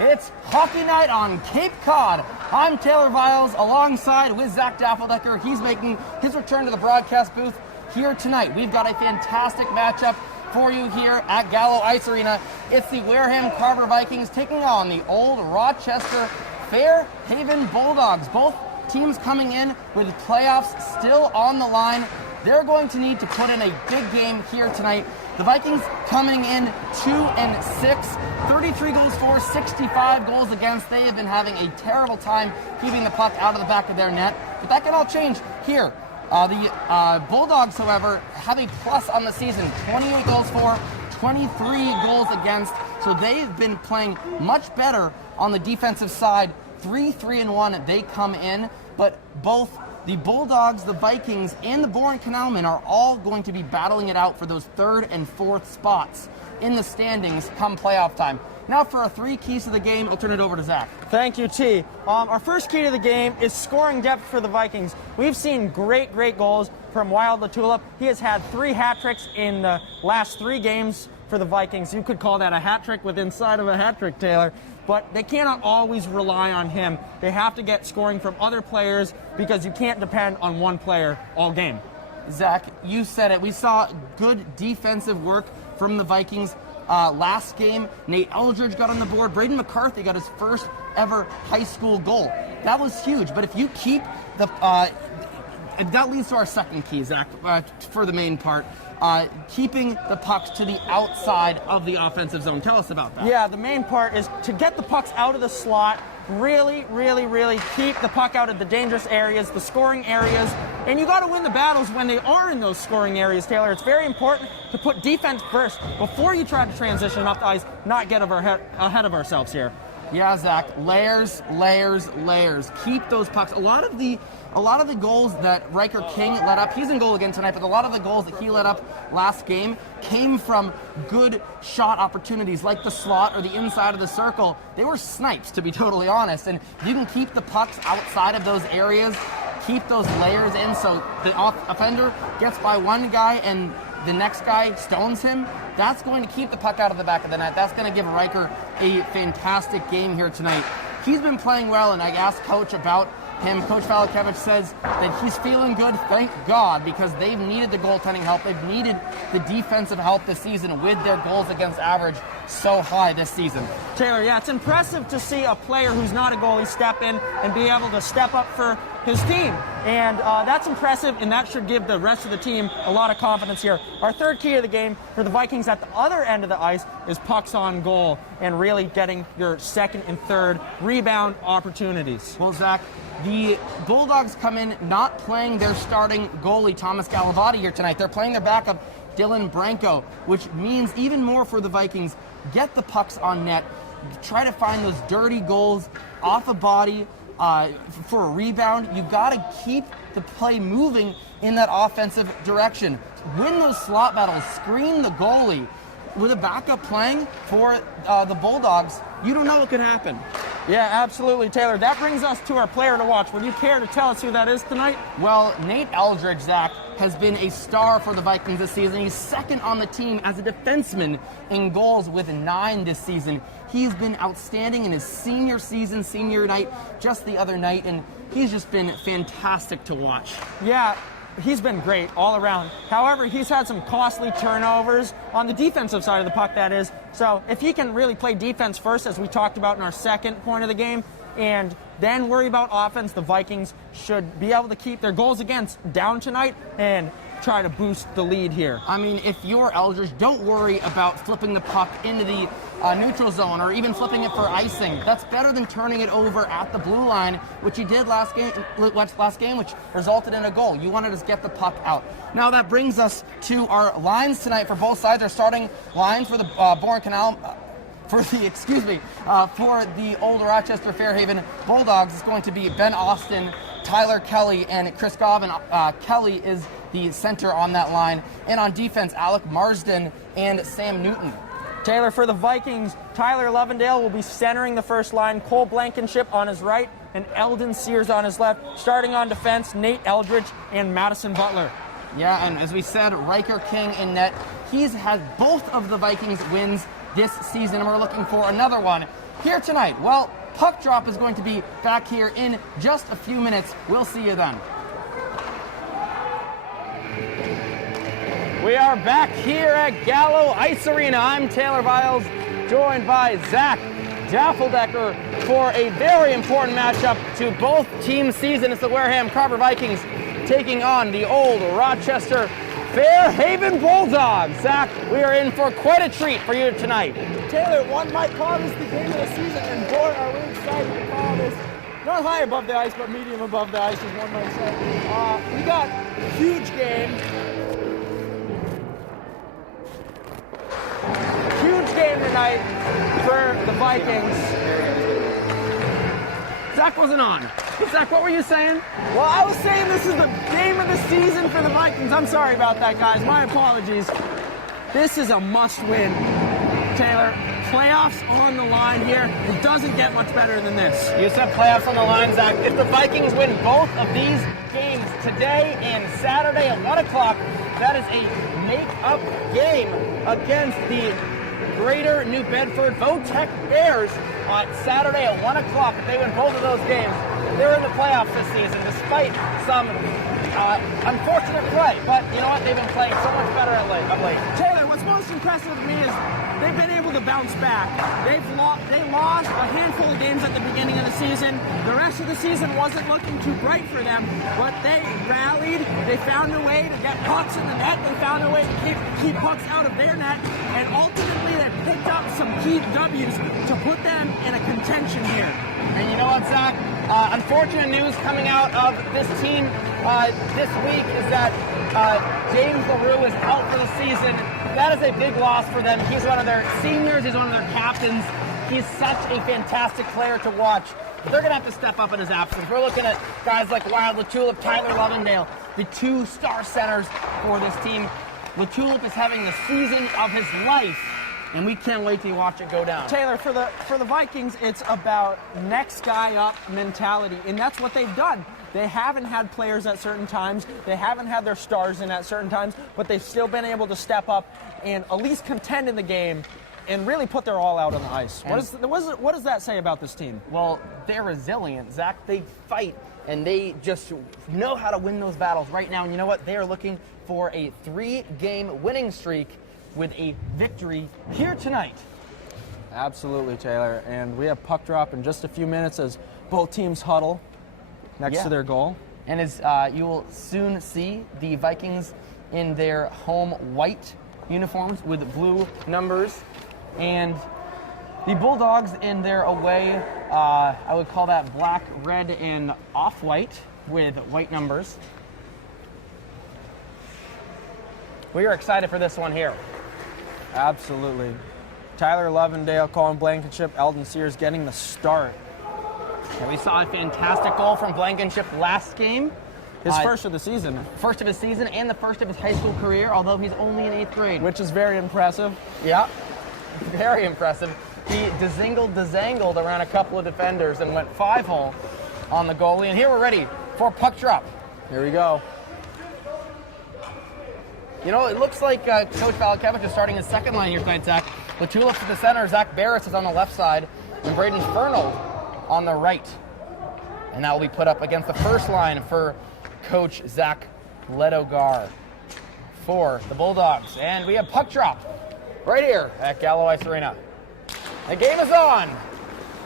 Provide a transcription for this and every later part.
It's hockey night on Cape Cod. I'm Taylor Viles alongside with Zach Daffeldecker. He's making his return to the broadcast booth here tonight. We've got a fantastic matchup for you here at Gallo Ice Arena. It's the Wareham Carver Vikings taking on the old Rochester Fairhaven Bulldogs. Both teams coming in with playoffs still on the line. They're going to need to put in a big game here tonight. The Vikings coming in 2-6, 33 goals for, 65 goals against. They have been having a terrible time keeping the puck out of the back of their net, but that can all change here. The Bulldogs, however, have a plus on the season, 28 goals for, 23 goals against, so they've been playing much better on the defensive side. 3-1 they come in, but both the Bulldogs, the Vikings, and the Bourne Canalmen are all going to be battling it out for those third and fourth spots in the standings come playoff time. Now for our three keys to the game, I'll turn it over to Zach. Thank you, T. Our first key to the game is scoring depth for the Vikings. We've seen great goals from Wild the Tulip. He has had 3 hat tricks in the last 3 games for the Vikings. You could call that a hat trick with inside of a hat trick, Taylor. But they cannot always rely on him. They have to get scoring from other players because you can't depend on one player all game. Zach, you said it. We saw good defensive work from the Vikings last game. Nate Eldridge got on the board. Braden McCarthy got his first ever high school goal. That was huge. But if you keep the... that leads to our second key, Zach, for the main part. Keeping the pucks to the outside of the offensive zone. Tell us about that. Yeah, the main part is to get the pucks out of the slot, really keep the puck out of the dangerous areas, the scoring areas, and you got to win the battles when they are in those scoring areas, Taylor. It's very important to put defense first before you try to transition off the ice, not get ahead of ourselves here. Yeah, Zach, layers. Keep those pucks. A lot of the goals that Riker King let up, he's in goal again tonight, but a lot of the goals that he let up last game came from good shot opportunities like the slot or the inside of the circle. They were snipes, to be totally honest, and you can keep the pucks outside of those areas, keep those layers in so the offender gets by one guy and the next guy stones him. That's going to keep the puck out of the back of the net. That's going to give Riker a fantastic game here tonight. He's been playing well, and I asked Coach about him. Coach Falakevich says that he's feeling good, thank God, because they've needed the goaltending help. They've needed the defensive help this season with their goals against average so high this season. Taylor, yeah, it's impressive to see a player who's not a goalie step in and be able to step up for his team. And that's impressive, and that should give the rest of the team a lot of confidence here. Our third key of the game for the Vikings at the other end of the ice is pucks on goal and really getting your second and third rebound opportunities. Well, Zach, the Bulldogs come in not playing their starting goalie, Thomas Galavati, here tonight. They're playing their backup, Dylan Branco, which means even more for the Vikings. Get the pucks on net. Try to find those dirty goals off a body for a rebound. You've got to keep the play moving in that offensive direction. Win those slot battles. Screen the goalie. With a backup playing for the Bulldogs, you don't know what could happen. Yeah, absolutely, Taylor. That brings us to our player to watch. Would you care to tell us who that is tonight? Well, Nate Eldridge, Zach, has been a star for the Vikings this season. He's second on the team as a defenseman in goals with 9 this season. He's been outstanding in his senior night, just the other night, and he's just been fantastic to watch. Yeah. He's been great all around. However, he's had some costly turnovers on the defensive side of the puck, that is. So if he can really play defense first, as we talked about in our second point of the game, and then worry about offense, the Vikings should be able to keep their goals against down tonight and try to boost the lead here. I mean, if you're Eldridge, don't worry about flipping the puck into the neutral zone or even flipping it for icing. That's better than turning it over at the blue line, which you did last game, which resulted in a goal. You want to just get the puck out. Now that brings us to our lines tonight for both sides. Our starting lines for the Bourne Canal. For the old Rochester Fairhaven Bulldogs, is going to be Ben Austin, Tyler Kelly, and Chris Govan. Kelly is the center on that line. And on defense, Alec Marsden and Sam Newton. Taylor, for the Vikings, Tyler Lovendale will be centering the first line, Cole Blankenship on his right, and Eldon Sears on his left. Starting on defense, Nate Eldridge and Madison Butler. Yeah, and as we said, Riker King in net. He's had both of the Vikings' wins this season, and we're looking for another one here tonight. Well, Puck Drop is going to be back here in just a few minutes. We'll see you then. We are back here at Gallo Ice Arena. I'm Taylor Viles, joined by Zach Daffeldecker for a very important matchup to both teams' season. It's the Wareham Carver Vikings taking on the old Rochester Fairhaven Bulldogs. Zach, we are in for quite a treat for you tonight. Taylor, one might call this the game of the season, and boy, are we excited to call this not high above the ice, but medium above the ice, as one might say. We got a huge game. Huge game tonight for the Vikings. Zach wasn't on. Zach, what were you saying? Well, I was saying this is the game of the season for the Vikings. I'm sorry about that, guys. My apologies. This is a must-win, Taylor. Playoffs on the line here. It doesn't get much better than this. You said playoffs on the line, Zach. If the Vikings win both of these games today and Saturday at 1 o'clock, that is a make-up game against the Greater New Bedford Votech Bears on Saturday at 1 o'clock. If they win both of those games, they're in the playoffs this season, despite some unfortunate play. But you know what? They've been playing so much better of late. Taylor, what's most impressive to me is they've been able to bounce back. They lost a handful of games at the beginning of the season. The rest of the season wasn't looking too bright for them, but they rallied. They found a way to get pucks in the net. They found a way to keep pucks out of their net, and ultimately they picked up some key W's to put them in a contention here. And you know what, Zach? Unfortunate news coming out of this team this week is that James LaRue is out for the season. That is a big loss for them. He's one of their seniors. He's one of their captains. He's such a fantastic player to watch. They're going to have to step up in his absence. We're looking at guys like Wild LaTulip, Tyler Lovendale, the two star centers for this team. LaTulip is having the season of his life, and we can't wait to watch it go down. Taylor, for the Vikings, it's about next guy up mentality, and that's what they've done. They haven't had players at certain times. They haven't had their stars in at certain times, but they've still been able to step up and at least contend in the game and really put their all out on the ice. What does that say about this team? Well, they're resilient, Zach. They fight, and they just know how to win those battles right now. And you know what? They are looking for a 3-game winning streak with a victory here tonight. Absolutely, Taylor. And we have puck drop in just a few minutes as both teams huddle next to their goal. And as you will soon see, the Vikings in their home white uniforms with blue numbers, and the Bulldogs in their away, I would call that black, red, and off-white with white numbers. We are excited for this one here. Absolutely. Tyler Lovendale, Colin Blankenship, Eldon Sears getting the start. And we saw a fantastic goal from Blankenship last game. His first of the season. First of his season and the first of his high school career, although he's only in 8th grade. Which is very impressive. Yeah, very impressive. He desangled around a couple of defenders and went 5-hole on the goalie. And here we're ready for puck drop. Here we go. You know, it looks like Coach Valakevich is starting his second line here tonight, Zach. LaTulip to the center, Zach Barris is on the left side, and Braden Fernald on the right. And that will be put up against the first line for Coach Zach Ledogar for the Bulldogs. And we have puck drop right here at Gallo Ice Arena. The game is on,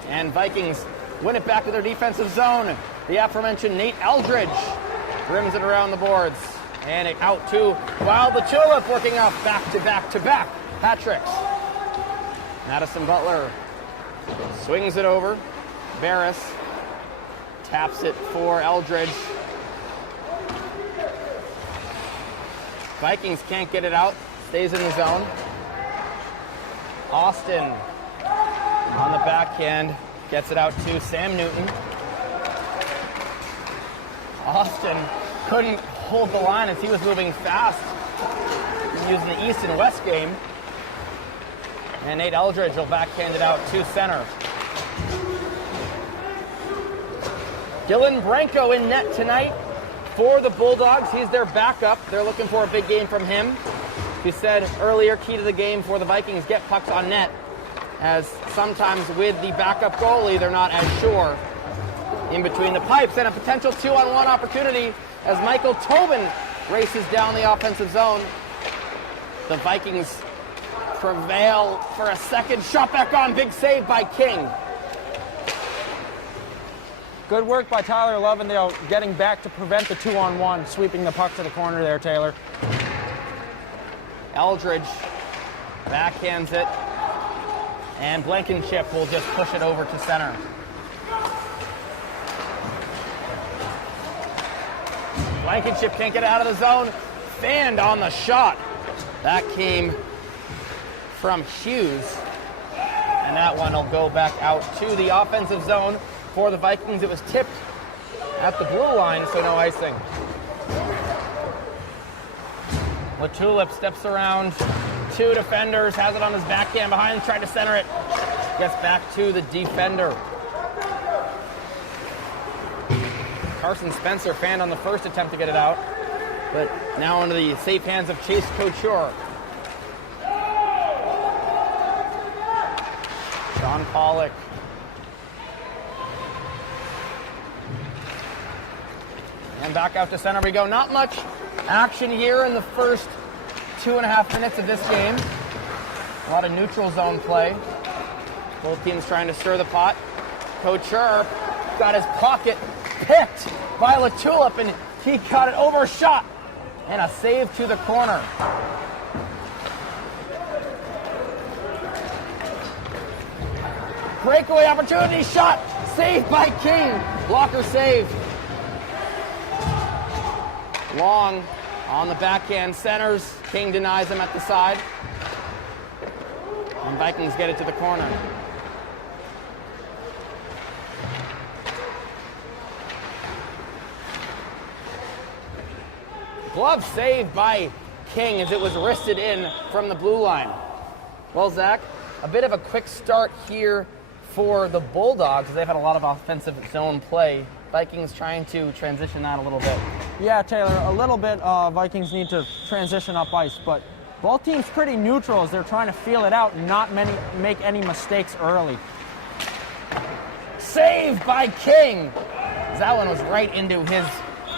and Vikings win it back to their defensive zone. The aforementioned Nate Eldridge rims it around the boards. And it out to Wild LaTulip, working off back-to-back-to-back hat tricks. Madison Butler swings it over. Barris taps it for Eldridge. Vikings can't get it out. Stays in the zone. Austin on the backhand gets it out to Sam Newton. Austin couldn't hold the line as he was moving fast using the East and West game. And Nate Eldridge will backhand it out to center. Dylan Branco in net tonight for the Bulldogs. He's their backup. They're looking for a big game from him. We said earlier, key to the game for the Vikings, get pucks on net, as sometimes with the backup goalie, they're not as sure. In between the pipes, and a potential 2-on-1 opportunity as Michael Tobin races down the offensive zone. The Vikings prevail for a second. Shot back on, big save by King. Good work by Tyler Lovendale getting back to prevent the 2-on-1, sweeping the puck to the corner there, Taylor. Eldridge backhands it, and Blankenship will just push it over to center. Blankenship can't get out of the zone. Fanned on the shot. That came from Hughes. And that one will go back out to the offensive zone for the Vikings. It was tipped at the blue line, so no icing. LaTulip steps around 2 defenders, has it on his backhand behind, tried to center it. Gets back to the defender. Carson Spencer fanned on the first attempt to get it out, but now into the safe hands of Chase Couture. Sean Pollock. And back out to center we go. Not much action here in the first 2.5 minutes of this game. A lot of neutral zone play. Both teams trying to stir the pot. Couture got his pocket picked by LaTulip, and he got it overshot. And a save to the corner. Breakaway opportunity, shot, saved by King. Blocker save. Long on the backhand centers. King denies him at the side. And Vikings get it to the corner. Glove saved by King as it was wristed in from the blue line. Well, Zach, a bit of a quick start here for the Bulldogs as they've had a lot of offensive zone play. Vikings trying to transition that a little bit. Yeah, Taylor, a little bit. Vikings need to transition up ice, but both teams pretty neutral as they're trying to feel it out and not make any mistakes early. Saved by King. That one was right into his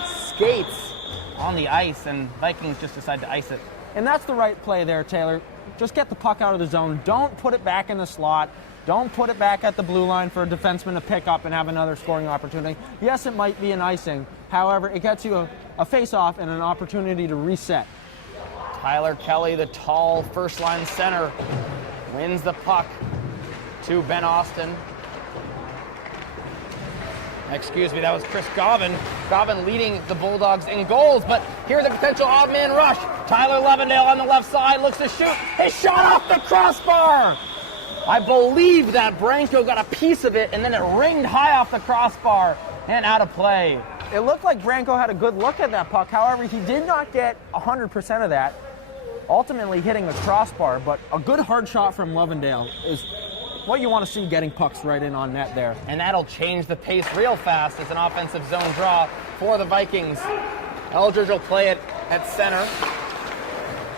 skates on the ice, and Vikings just decide to ice it. And that's the right play there, Taylor. Just get the puck out of the zone. Don't put it back in the slot. Don't put it back at the blue line for a defenseman to pick up and have another scoring opportunity. Yes, it might be an icing. However, it gets you a face-off and an opportunity to reset. Tyler Kelly, the tall first-line center, wins the puck to Ben Austin. Excuse me, that was Chris Govan. Govan leading the Bulldogs in goals, but here's a potential odd man rush. Tyler Lovendale on the left side looks to shoot. His shot off the crossbar. I believe that Branko got a piece of it, and then it ringed high off the crossbar and out of play. It looked like Branko had a good look at that puck. However, he did not get 100% of that, ultimately hitting the crossbar, but a good hard shot from Lovendale is what you want to see, getting pucks right in on net there. And that'll change the pace real fast as an offensive zone draw for the Vikings. Eldridge will play it at center.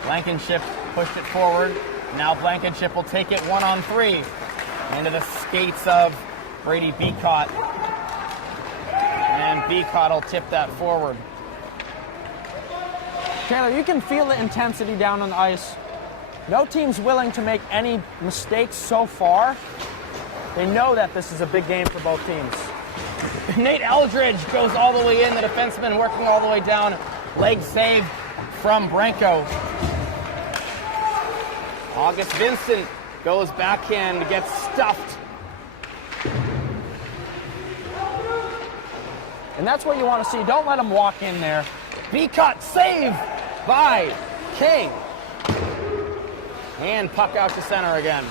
Blankenship pushed it forward. Now Blankenship will take it 1-on-3 into the skates of Brady Beacott. And Beacott will tip that forward. Taylor, you can feel the intensity down on the ice. No team's willing to make any mistakes so far. They know that this is a big game for both teams. Nate Eldridge goes all the way in, the defenseman working all the way down. Leg save from Branko. August Vincent goes backhand, gets stuffed. And that's what you want to see. Don't let him walk in there. Beacott save by King. And puck out to center again.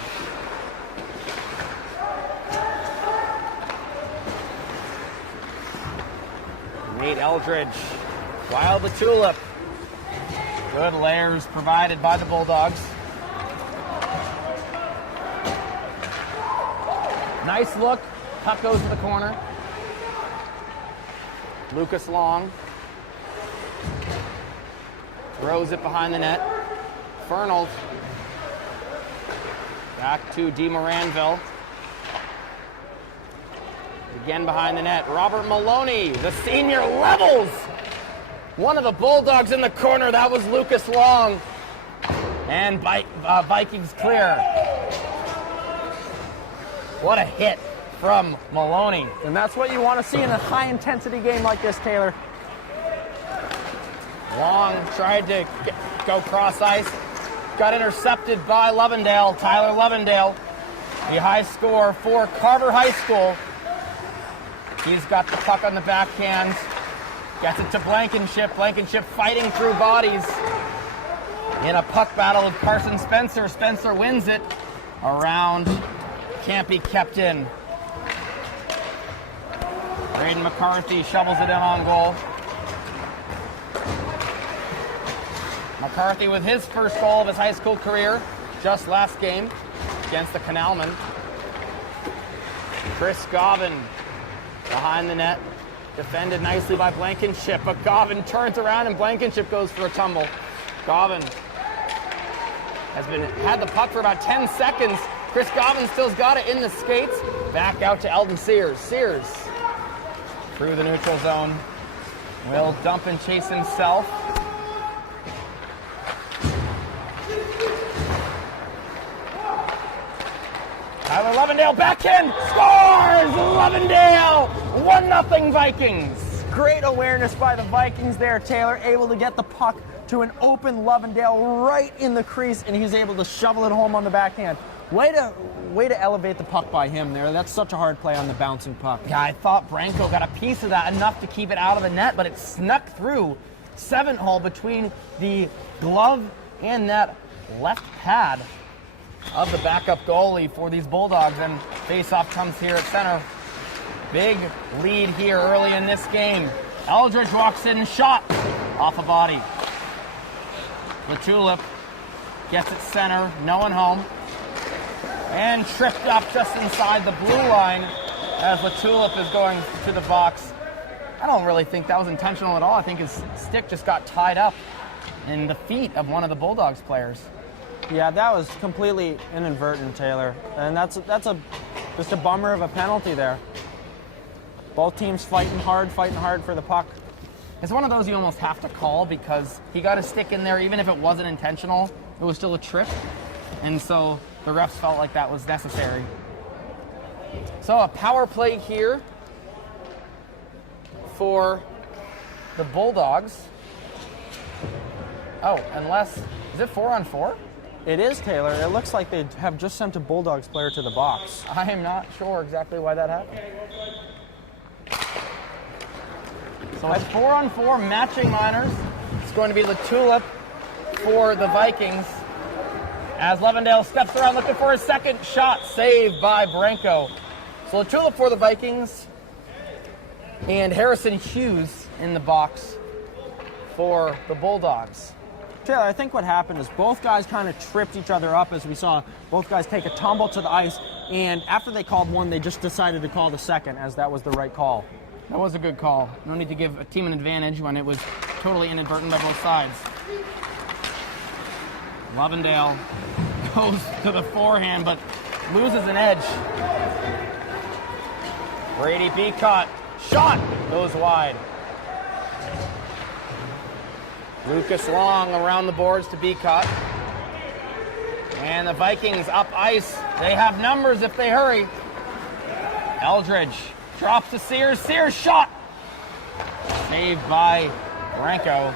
Nate Eldridge, Wild the Tulip. Good layers provided by the Bulldogs. Nice look. Puck goes to the corner. Lucas Long throws it behind the net. Fernald. Back to De Moranville. Again behind the net. Robert Maloney, the senior, levels one of the Bulldogs in the corner. That was Lucas Long. And Vikings clear. What a hit from Maloney. And that's what you want to see in a high-intensity game like this, Taylor. Long tried to go cross ice. Got intercepted by Lovendale, Tyler Lovendale, the high score for Carver High School. He's got the puck on the backhand, gets it to Blankenship. Blankenship fighting through bodies in a puck battle with Carson Spencer. Spencer wins it. Around, can't be kept in. Braden McCarthy shovels it in on goal. McCarthy with his first goal of his high school career just last game against the Canalmen. Chris Govan behind the net, defended nicely by Blankenship, but Govan turns around and Blankenship goes for a tumble. Govan has had the puck for about 10 seconds. Chris Govan still's got it in the skates. Back out to Eldon Sears. Sears through the neutral zone. Will dump and chase himself. Tyler Lovendale backhand scores! Lovendale! 1-0 Vikings. Great awareness by the Vikings there, Taylor. Able to get the puck to an open Lovendale right in the crease, and he's able to shovel it home on the backhand. Way to elevate the puck by him there. That's such a hard play on the bouncing puck. Yeah, I thought Branco got a piece of that, enough to keep it out of the net, but it snuck through 7-hole between the glove and that left pad of the backup goalie for these Bulldogs, and face-off comes here at center. Big lead here early in this game. Eldridge walks in and shot off a body. LaTulip gets it center, no one home, and tripped up just inside the blue line as LaTulip is going to the box. I don't really think that was intentional at all. I think his stick just got tied up in the feet of one of the Bulldogs players. Yeah, that was completely inadvertent, Taylor. And that's just a bummer of a penalty there. Both teams fighting hard for the puck. It's one of those you almost have to call because he got a stick in there, even if it wasn't intentional, it was still a trip. And so the refs felt like that was necessary. So a power play here for the Bulldogs. Oh, unless, is it 4-on-4? It is, Taylor. It looks like they have just sent a Bulldogs player to the box. I am not sure exactly why that happened. So it's 4-on-4 matching minors. It's going to be LaTulip for the Vikings as Lovendale steps around looking for his second shot, saved by Branco. So LaTulip for the Vikings and Harrison Hughes in the box for the Bulldogs. Taylor, I think what happened is both guys kind of tripped each other up, as we saw both guys take a tumble to the ice, and after they called one, they just decided to call the second, as that was the right call. That was a good call. No need to give a team an advantage when it was totally inadvertent by both sides. Lovendale goes to the forehand, but loses an edge. Brady Beacott, shot, goes wide. Lucas Long around the boards to Beacott. And the Vikings up ice. They have numbers if they hurry. Eldridge drops to Sears. Sears shot. Saved by Branco.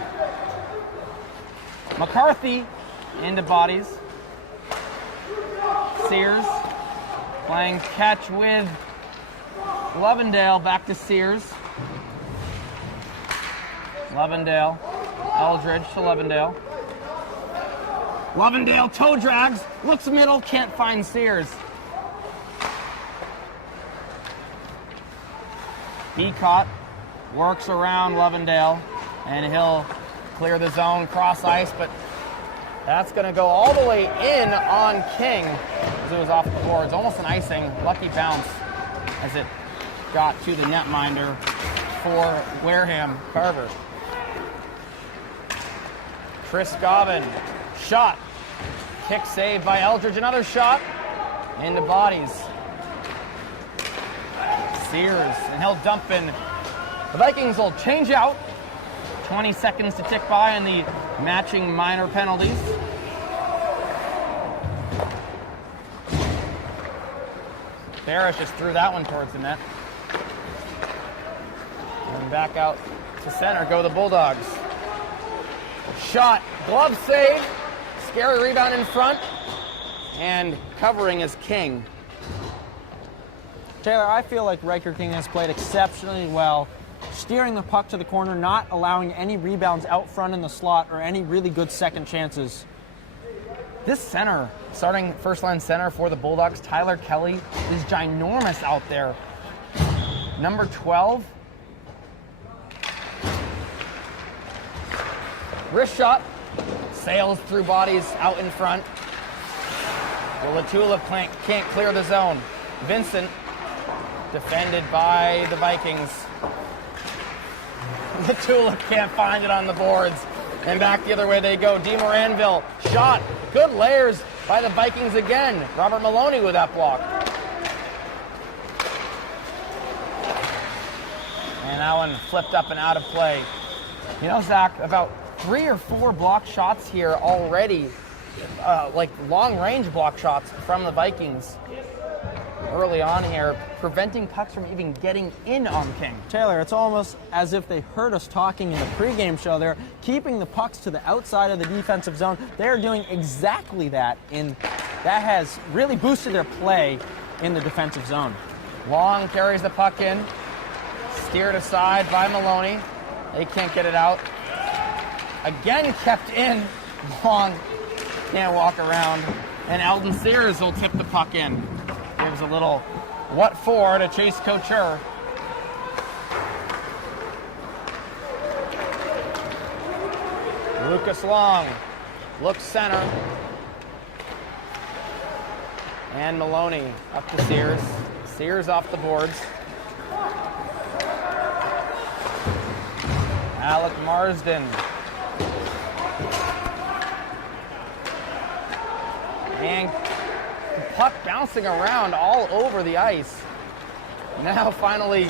McCarthy into bodies. Sears playing catch with Lovendale. Back to Sears. Lovendale. Eldridge to Lovendale. Lovendale toe drags, looks middle, can't find Sears. Beacott works around Lovendale, and he'll clear the zone, cross ice, but that's going to go all the way in on King as it was off the boards. Almost an icing, lucky bounce as it got to the netminder for Wareham Carver. Chris Govan, shot, kick save by Eldridge. Another shot into bodies. Sears, and he'll dump in. The Vikings will change out. 20 seconds to tick by and the matching minor penalties. Barish just threw that one towards the net. And back out to center go the Bulldogs. Shot, glove save, scary rebound in front, and covering is King. Taylor, I feel like Riker King has played exceptionally well, steering the puck to the corner, not allowing any rebounds out front in the slot or any really good second chances. This center, starting first line center for the Bulldogs, Tyler Kelly, is ginormous out there. Number 12. Wrist shot, sails through bodies out in front. Well, Latula can't clear the zone. Vincent, defended by the Vikings. Latula can't find it on the boards. And back the other way they go. DeMoranville, shot. Good layers by the Vikings again. Robert Maloney with that block. And that one flipped up and out of play. You know, Zach, about 3 or 4 block shots here already, like long-range block shots from the Vikings early on here, preventing pucks from even getting in on King. Taylor, it's almost as if they heard us talking in the pregame show. They're keeping the pucks to the outside of the defensive zone. They're doing exactly that, and that has really boosted their play in the defensive zone. Long carries the puck in, steered aside by Maloney. They can't get it out. Again kept in. Long can't walk around. And Eldon Sears will tip the puck in. Gives a little what for to Chase Couture. Lucas Long looks center. And Maloney up to Sears. Sears off the boards. Alec Marsden. And the puck bouncing around all over the ice. Now finally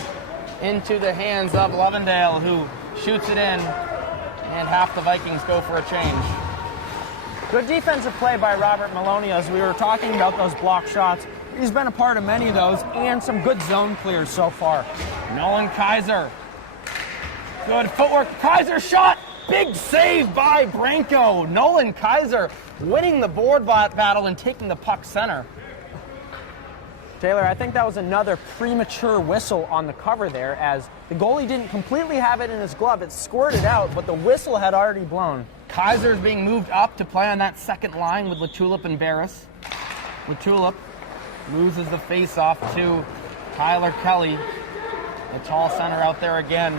into the hands of Lovendale, who shoots it in, and half the Vikings go for a change. Good defensive play by Robert Maloney as we were talking about those block shots. He's been a part of many of those, and some good zone clears so far. Nolan Kaiser. Good footwork. Kaiser shot. Big save by Branko. Nolan Kaiser winning the board battle and taking the puck center. Taylor, I think that was another premature whistle on the cover there, as the goalie didn't completely have it in his glove. It squirted out, but the whistle had already blown. Kaiser is being moved up to play on that second line with Latulip and Barris. Latulip loses the face-off to Tyler Kelly, the tall center out there again.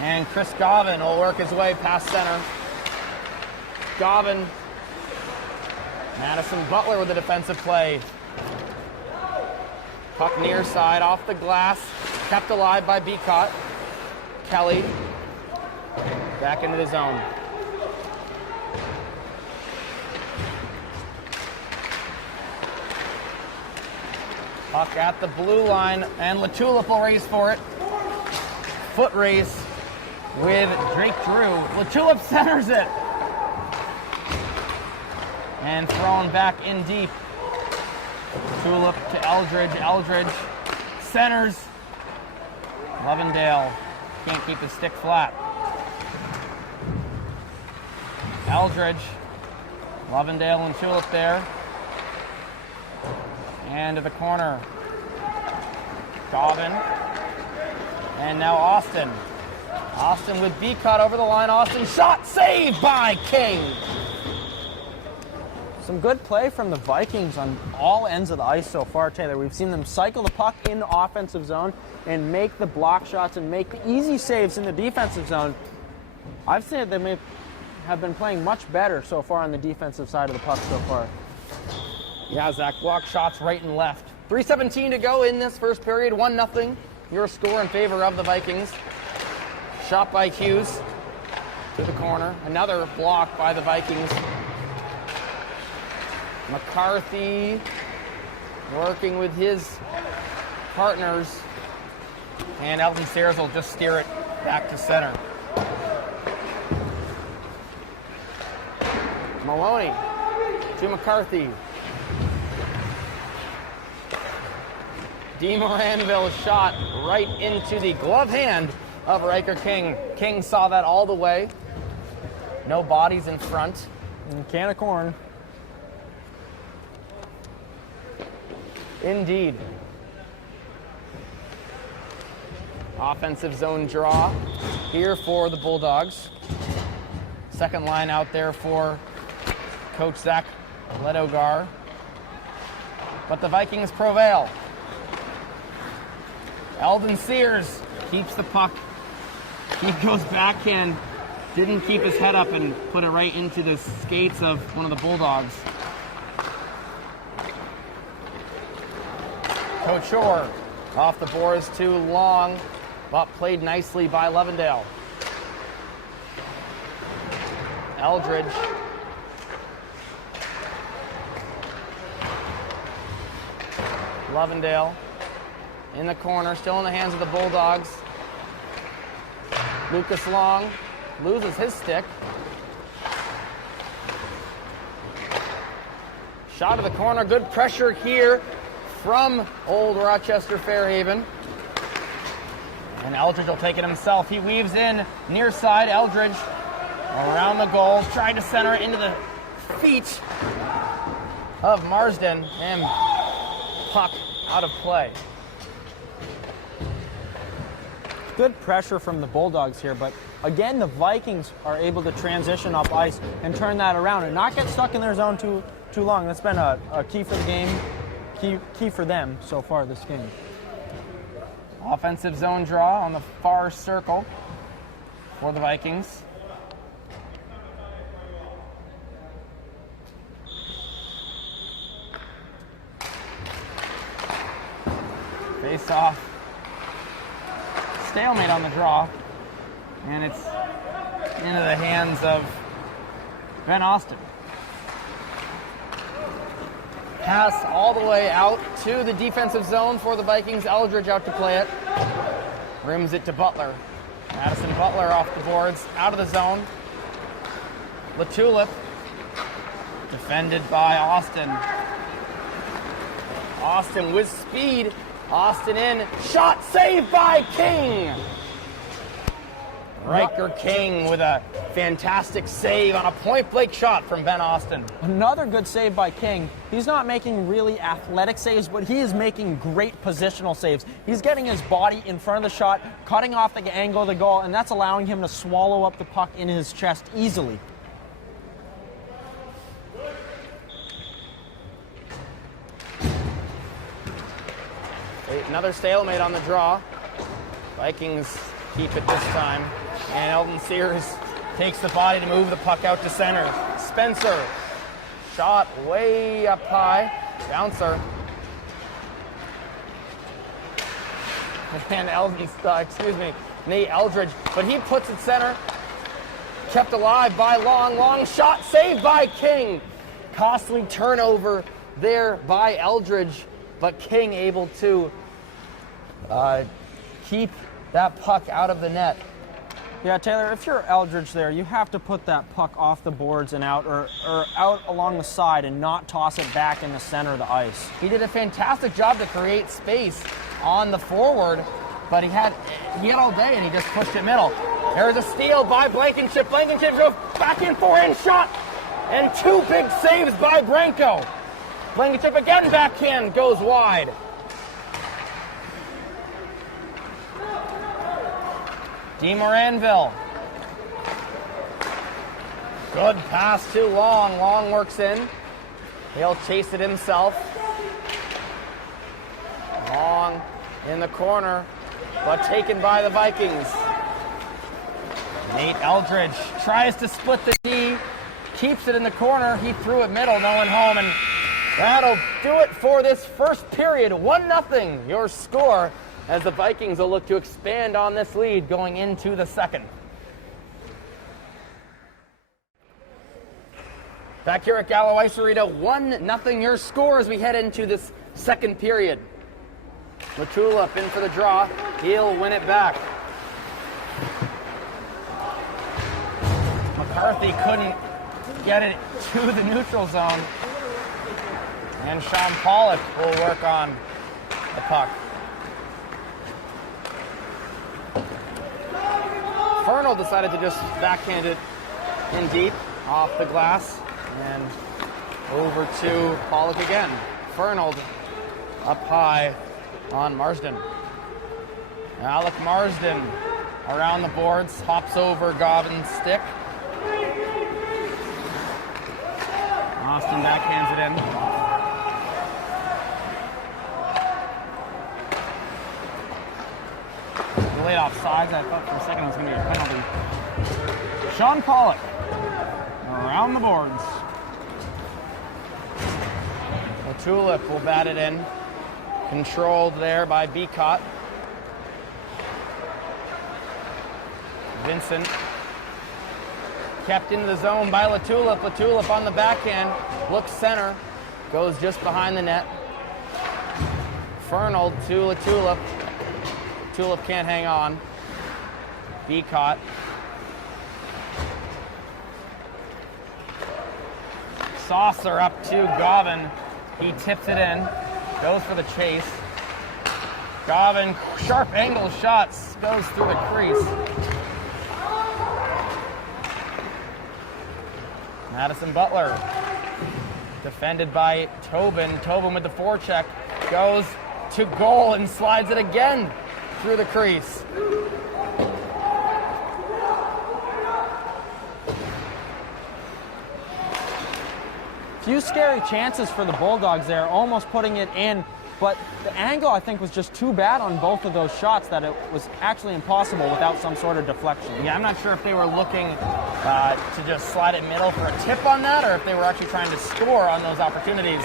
And Chris Govan will work his way past center. Govan. Madison Butler with the defensive play. Puck near side off the glass. Kept alive by Beacott. Kelly. Back into the zone. Puck at the blue line, and Latulip will race for it. Foot race with Drake Drew. Latulip centers it. And thrown back in deep. Tulip to Eldridge. Eldridge centers. Lovendale can't keep his stick flat. Eldridge. Lovendale and Tulip there. And to the corner. Govan. And now Austin. Austin with Beacott over the line. Austin shot, saved by King. Some good play from the Vikings on all ends of the ice so far, Taylor. We've seen them cycle the puck in the offensive zone and make the block shots and make the easy saves in the defensive zone. I've said they may have been playing much better so far on the defensive side of the puck so far. Yeah, Zach, block shots right and left. 3:17 to go in this first period, 1-0. Your score in favor of the Vikings. Shot by Hughes to the corner. Another block by the Vikings. McCarthy working with his partners. And Elton Sears will just steer it back to center. Maloney to McCarthy. DeMoranville's shot right into the glove hand of Riker King. King saw that all the way. No bodies in front. Can of corn. Indeed. Offensive zone draw here for the Bulldogs. Second line out there for Coach Zach Ledogar. But the Vikings prevail. Eldon Sears keeps the puck. He goes backhand. Didn't keep his head up and put it right into the skates of one of the Bulldogs. Coach Shore off the boards too long, but played nicely by Levendale. Eldridge. Levendale in the corner, still in the hands of the Bulldogs. Lucas Long loses his stick. Shot to the corner, good pressure here from Old Rochester Fairhaven. And Eldridge will take it himself. He weaves in near side. Eldridge around the goal, trying to center it into the feet of Marsden, and puck out of play. Good pressure from the Bulldogs here, but again, the Vikings are able to transition up ice and turn that around and not get stuck in their zone too long. That's been a key for the game, key for them so far this game. Offensive zone draw on the far circle for the Vikings. Face off. Stalemate on the draw. And it's into the hands of Ben Austin. Pass all the way out to the defensive zone for the Vikings. Eldridge out to play it. Rims it to Butler. Madison Butler off the boards, out of the zone. LaTulip defended by Austin. Austin with speed. Austin in. Shot saved by King. Riker King with a fantastic save on a point-blank shot from Ben Austin. Another good save by King. He's not making really athletic saves, but he is making great positional saves. He's getting his body in front of the shot, cutting off the angle of the goal, and that's allowing him to swallow up the puck in his chest easily. Another stalemate on the draw. Vikings keep it this time. And Eldon Sears takes the body to move the puck out to center. Spencer, shot way up high. Bouncer. And Nate Eldridge, but he puts it center. Kept alive by Long shot, saved by King. Costly turnover there by Eldridge, but King able to keep that puck out of the net. Yeah, Taylor, if you're Eldridge there, you have to put that puck off the boards and out, or out along the side and not toss it back in the center of the ice. He did a fantastic job to create space on the forward, but he had all day and he just pushed it middle. There's a steal by Blankenship. Blankenship goes back in forehand shot, and two big saves by Branco. Blankenship again backhand goes wide. DeMoranville. Good pass to Long. Long works in. He'll chase it himself. Long in the corner, but taken by the Vikings. Nate Eldridge tries to split the D, keeps it in the corner. He threw it middle, no one home, and that'll do it for this first period. 1-0 your score, as the Vikings will look to expand on this lead going into the second. Back here at Gallo Ice Arena, 1-0 your score as we head into this second period. Latulip in for the draw. He'll win it back. McCarthy couldn't get it to the neutral zone. And Sean Pollock will work on the puck. Fernald decided to just backhand it in deep off the glass and over to Pollock again. Fernald up high on Marsden. Alec Marsden around the boards, hops over Govin's stick. Austin backhands it in. Delayed offsides. I thought for a second it was going to be a penalty. Sean Pollock around the boards. Latulip will bat it in. Controlled there by Beacott. Vincent kept into the zone by Latulip. Latulip on the backhand, looks center, goes just behind the net. Fernald to Latulip. Latulip can't hang on. Beacott. Saucer up to Gavin. He tips it in, goes for the chase. Gavin, sharp angle shots, goes through the crease. Madison Butler, defended by Tobin. Tobin with the forecheck, goes to goal and slides it again through the crease. Few scary chances for the Bulldogs there, almost putting it in, but the angle I think was just too bad on both of those shots that it was actually impossible without some sort of deflection. Yeah, I'm not sure if they were looking to just slide it middle for a tip on that, or if they were actually trying to score on those opportunities.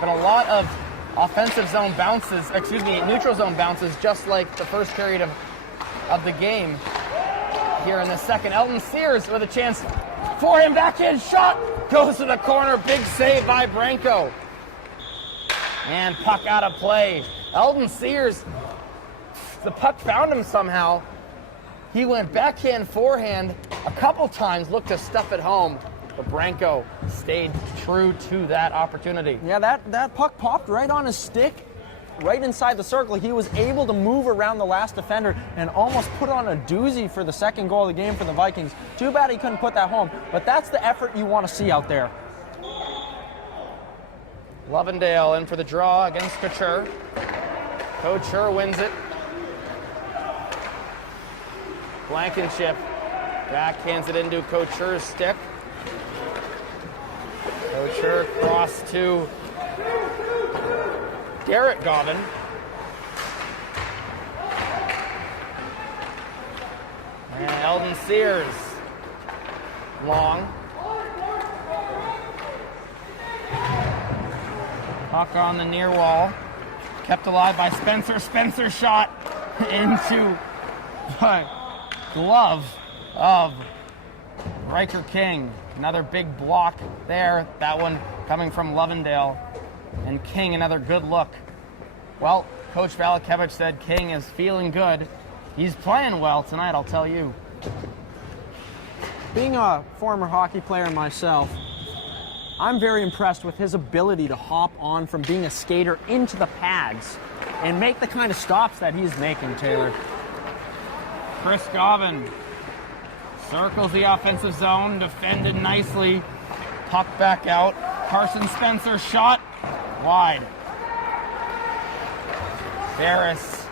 But a lot of offensive zone bounces, neutral zone bounces, just like the first period of the game here in the second. Elton Sears with a chance for him, backhand shot, goes to the corner, big save by Branco. And puck out of play. Eldon Sears, the puck found him somehow. He went backhand, forehand a couple times, looked to stuff it home, but Branco stayed true to that opportunity. Yeah, that puck popped right on his stick, right inside the circle. He was able to move around the last defender and almost put on a doozy for the second goal of the game for the Vikings. Too bad he couldn't put that home, but that's the effort you want to see out there. Lovendale in for the draw against Couture. Couture wins it. Blankenship backhands it into Couture's stick. Couture cross to Garrett Gobbin. And Eldon Sears. Long. Puck on the near wall. Kept alive by Spencer. Spencer shot into the glove of Riker King. Another big block there. That one coming from Lovendale. And King, another good look. Well, Coach Valakevich said King is feeling good. He's playing well tonight, I'll tell you. Being a former hockey player myself, I'm very impressed with his ability to hop on from being a skater into the pads and make the kind of stops that he's making, Taylor. Chris Gobbin circles the offensive zone, defended nicely. Puck back out. Carson Spencer shot wide. Ferris.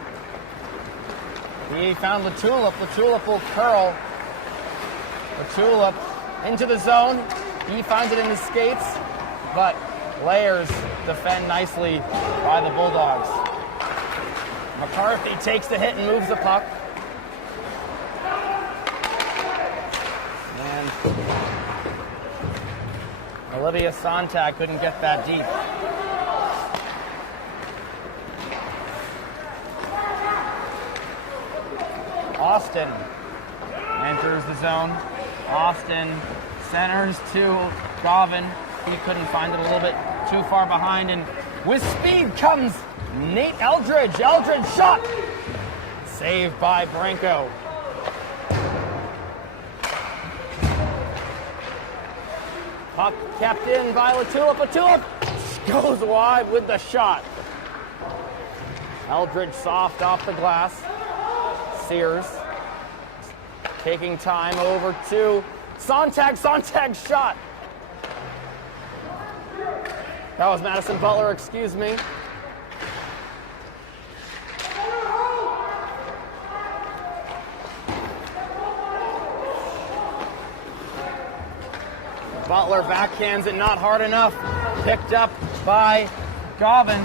He found Latulip. Latulip will curl. Latulip into the zone. He finds it in his skates, but Layers defend nicely by the Bulldogs. McCarthy takes the hit and moves the puck. And Olivia Sontag couldn't get that deep. Austin enters the zone. Austin centers to Gobbin. He couldn't find it, a little bit too far behind, and with speed comes Nate Eldridge. Eldridge shot! Saved by Branco. Puck kept in by Latulip. Latulip goes wide with the shot. Eldridge soft off the glass. Sears taking time over to Sontag. Sontag shot. That was Madison Butler, excuse me. Butler backhands it, not hard enough. Picked up by Gavin.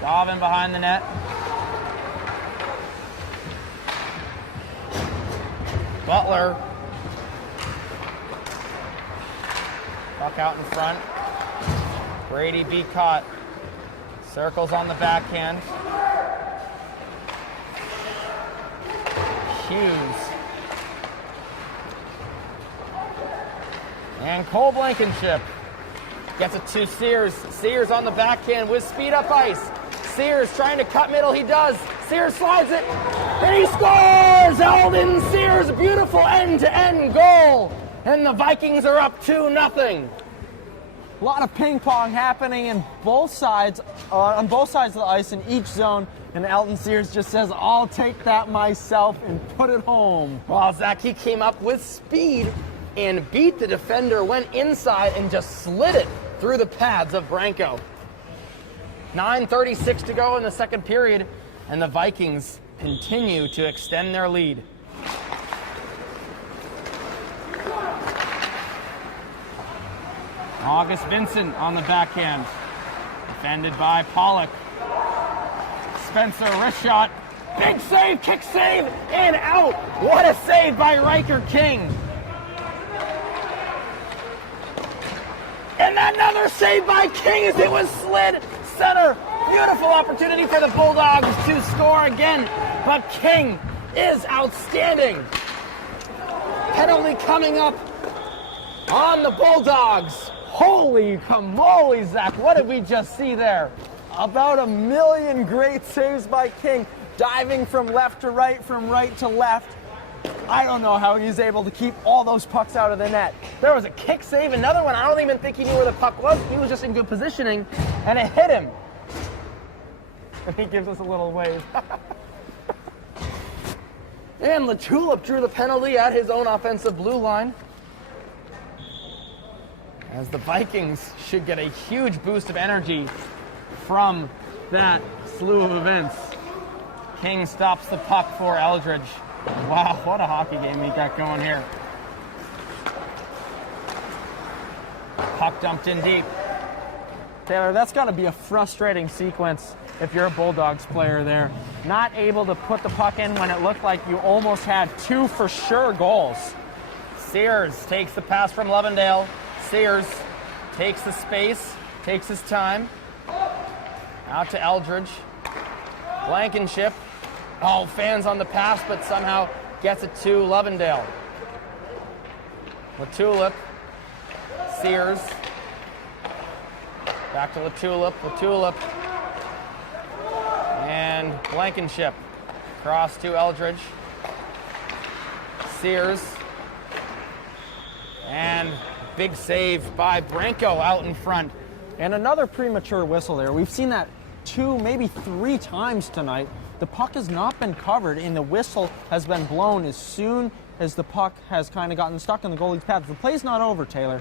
Gavin behind the net. Butler. Puck out in front. Brady beat caught. Circles on the backhand. Hughes. And Cole Blankenship gets it to Sears. Sears on the backhand with speed up ice. Sears trying to cut middle. He does. Sears slides it. And he scores! Eldon Sears, beautiful end-to-end goal. And the Vikings are up 2-0. A lot of ping pong happening in both sides, on both sides of the ice in each zone. And Eldon Sears just says, I'll take that myself and put it home. Well, Zach, he came up with speed and beat the defender, went inside and just slid it through the pads of Branco. 9:36 to go in the second period, and the Vikings continue to extend their lead. August Vincent on the backhand, defended by Pollock. Spencer wrist shot, big save, kick save, and out. What a save by Riker King. And another save by King as it was slid center. Beautiful opportunity for the Bulldogs to score again, but King is outstanding. Penalty coming up on the Bulldogs. Holy camole, Zach, what did we just see there? About a million great saves by King, diving from left to right, from right to left. I don't know how he's able to keep all those pucks out of the net. There was a kick save, another one. I don't even think he knew where the puck was. He was just in good positioning, and it hit him. And he gives us a little wave. And Latulip drew the penalty at his own offensive blue line. As the Vikings should get a huge boost of energy from that slew of events. King stops the puck for Eldridge. Wow, what a hockey game we got going here. Puck dumped in deep. Taylor, that's got to be a frustrating sequence if you're a Bulldogs player there. Not able to put the puck in when it looked like you almost had two for sure goals. Sears takes the pass from Lovendale. Sears takes the space, takes his time. Out to Eldridge. Blankenship. Oh, fans on the pass, but somehow gets it to Lovendale. Latulip. Sears. Back to Latulip. Latulip. And Blankenship. Cross to Eldridge. Sears. And big save by Branco out in front. And another premature whistle there. We've seen that 2, maybe 3 times tonight. The puck has not been covered, and the whistle has been blown as soon as the puck has kind of gotten stuck in the goalie's pads. The play's not over, Taylor.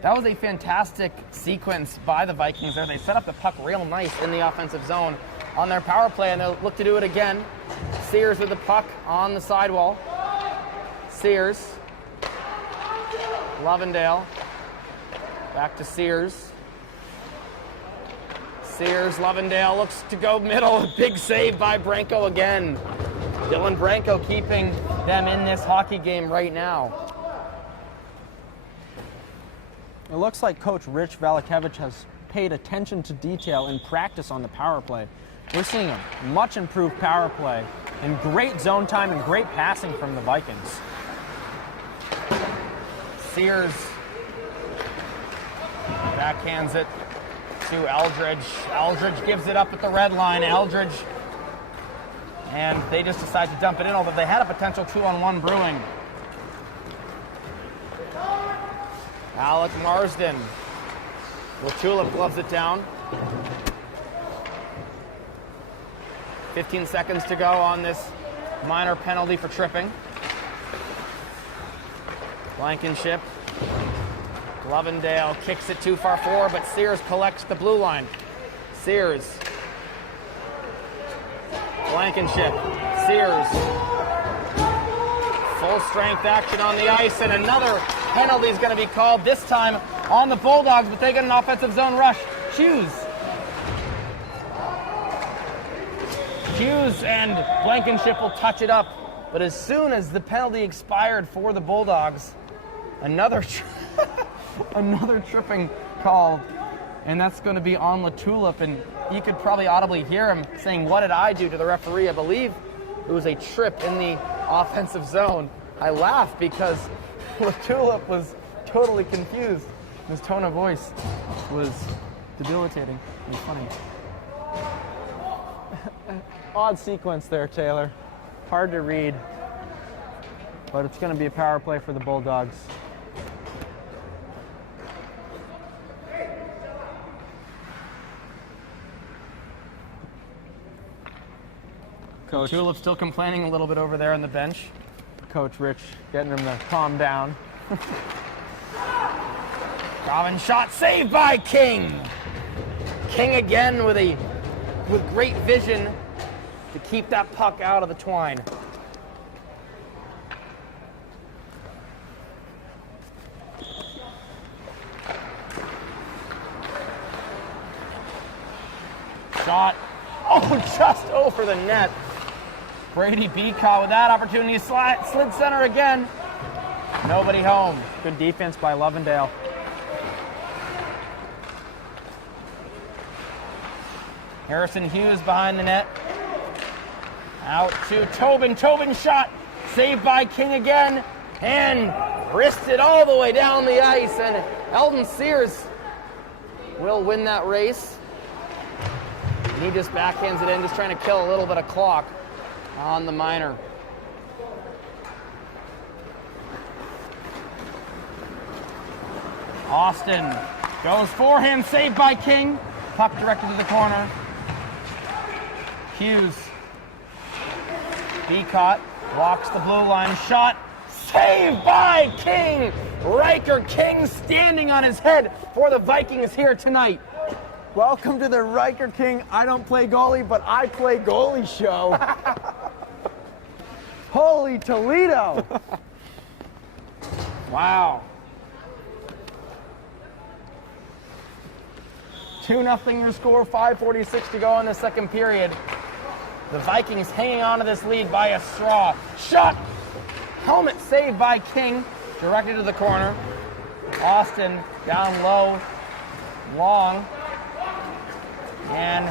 That was a fantastic sequence by the Vikings there. They set up the puck real nice in the offensive zone on their power play, and they'll look to do it again. Sears with the puck on the sidewall. Sears. Lovendale. Back to Sears. Sears, Lovendale looks to go middle. Big save by Branco again. Dylan Branco keeping them in this hockey game right now. It looks like Coach Rich Valakevich has paid attention to detail in practice on the power play. We're seeing a much improved power play and great zone time and great passing from the Vikings. Sears Backhands it to Eldridge. Eldridge gives it up at the red line. Eldridge, and they just decide to dump it in, although they had a potential 2-on-1 brewing. Alec Marsden. LaTulip gloves it down. 15 seconds to go on this minor penalty for tripping. Blankenship. Lovendale kicks it too far forward, but Sears collects the blue line. Sears. Blankenship. Sears. Full strength action on the ice, and another penalty is going to be called, this time on the Bulldogs, but they get an offensive zone rush. Hughes and Blankenship will touch it up, but as soon as the penalty expired for the Bulldogs, another tripping call, and that's going to be on LaTulip, and you could probably audibly hear him saying, "What did I do?" to the referee. I believe it was a trip in the offensive zone. I laughed because LaTulip was totally confused. His tone of voice was debilitating. It was funny. Odd sequence there, Taylor. Hard to read, but it's going to be a power play for the Bulldogs. Coach Tulip still complaining a little bit over there on the bench. Coach Rich getting him to calm down. Robin shot saved by King. King again with great vision to keep that puck out of the twine. Shot. Oh, just over the net. Brady Beacott with that opportunity. Slid center again. Nobody home. Good defense by Lovendale. Harrison Hughes behind the net. Out to Tobin. Tobin shot. Saved by King again. And wristed all the way down the ice. And Eldon Sears will win that race. And he just backhands it in, just trying to kill a little bit of clock on the minor. Austin goes for him, saved by King. Puck directed to the corner. Hughes. Beacott walks the blue line. Shot. Saved by King. Riker King standing on his head for the Vikings here tonight. Welcome to the Riker King I don't play goalie, but I play goalie show. Holy Toledo. Wow. 2-0 your score, 5:46 to go in the second period. The Vikings hanging on to this lead by a straw. Shot! Helmet saved by King, directed to the corner. Austin down low, long. And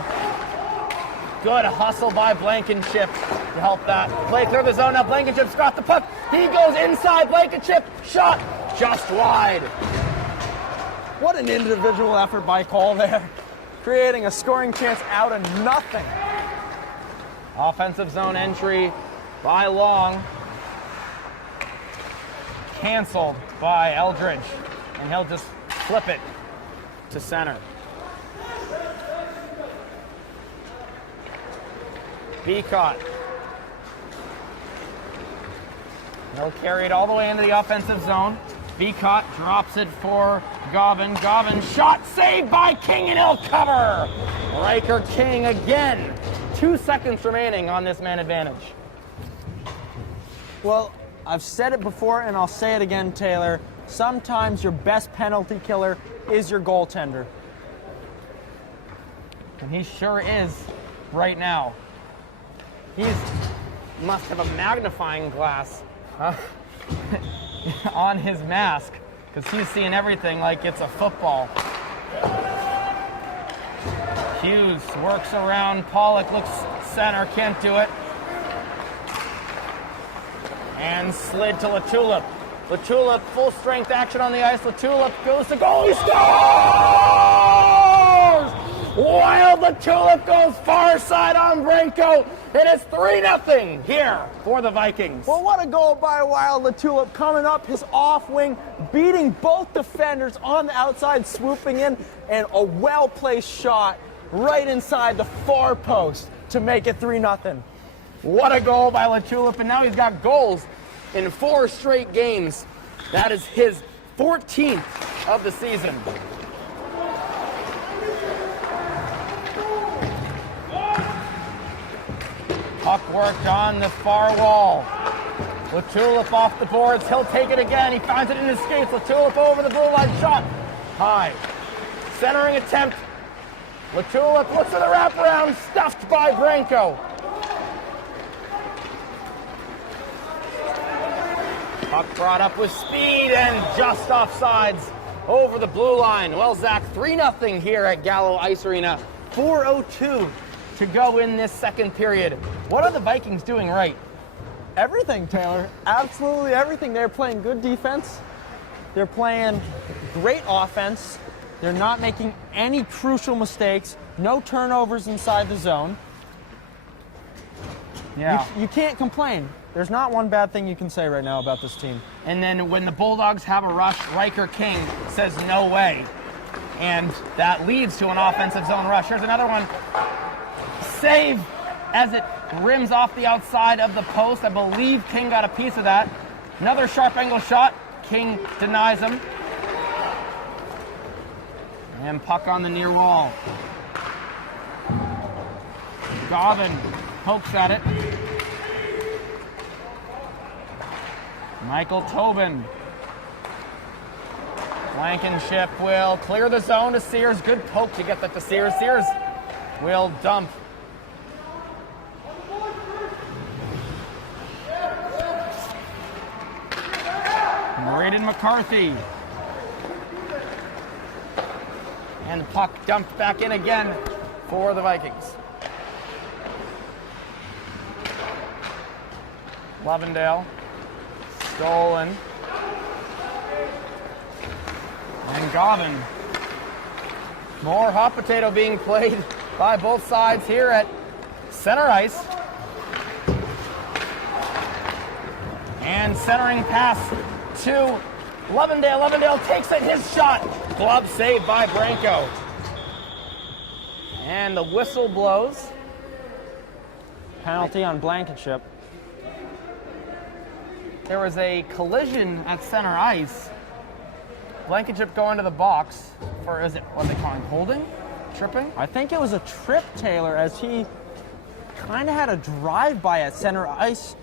good hustle by Blankenship to help that play clear the zone. Now Blankenship's got the puck. He goes inside. Blankenship shot just wide. What an individual effort by Cole there. Creating a scoring chance out of nothing. Offensive zone entry by Long. Canceled by Eldridge. And he'll just flip it to center. Beacott. He'll carry it all the way into the offensive zone. Beacott drops it for Gobbin. Gobbin shot saved by King, and he'll cover. Riker King again. 2 seconds remaining on this man advantage. Well, I've said it before and I'll say it again, Taylor. Sometimes your best penalty killer is your goaltender. And he sure is right now. He must have a magnifying glass on his mask, because he's seeing everything like it's a football. Hughes works around Pollock, looks center, can't do it. And slid to LaTulip. LaTulip, full strength action on the ice. LaTulip goes to goal. He scores! Wild LaTulip goes far side on Branco. It is 3-0 here for the Vikings. Well, what a goal by Wild LaTulip, coming up his off wing, beating both defenders on the outside, swooping in, and a well-placed shot right inside the far post to make it 3-0. What a goal by LaTulip, and now he's got goals in 4 straight games. That is his 14th of the season. Puck worked on the far wall. LaTulip off the boards. He'll take it again. He finds it in his skates. LaTulip over the blue line. Shot high. Centering attempt. LaTulip looks for the wraparound. Stuffed by Branco. Puck brought up with speed and just offsides over the blue line. Well, Zach, 3-0 here at Gallo Ice Arena. 4:02 to go in this second period. What are the Vikings doing right? Everything, Taylor. Absolutely everything. They're playing good defense. They're playing great offense. They're not making any crucial mistakes. No turnovers inside the zone. Yeah. You can't complain. There's not one bad thing you can say right now about this team. And then when the Bulldogs have a rush, Riker King says no way. And that leads to an offensive zone rush. Here's another one. Save as it rims off the outside of the post. I believe King got a piece of that. Another sharp angle shot. King denies him. And puck on the near wall. Govan pokes at it. Michael Tobin. Blankenship will clear the zone to Sears. Good poke to get that to Sears. Sears will dump. Braden McCarthy. And the puck dumped back in again for the Vikings. Lovendale. Stolen. And Govan. More hot potato being played by both sides here at center ice. And centering pass to Lovendale. Lovendale takes it, his shot. Glove saved by Branco. And the whistle blows. Penalty on Blankenship. There was a collision at center ice. Blankenship going to the box for, is it, what are they calling, holding? Tripping? I think it was a trip, Taylor, as he kind of had a drive-by at center ice.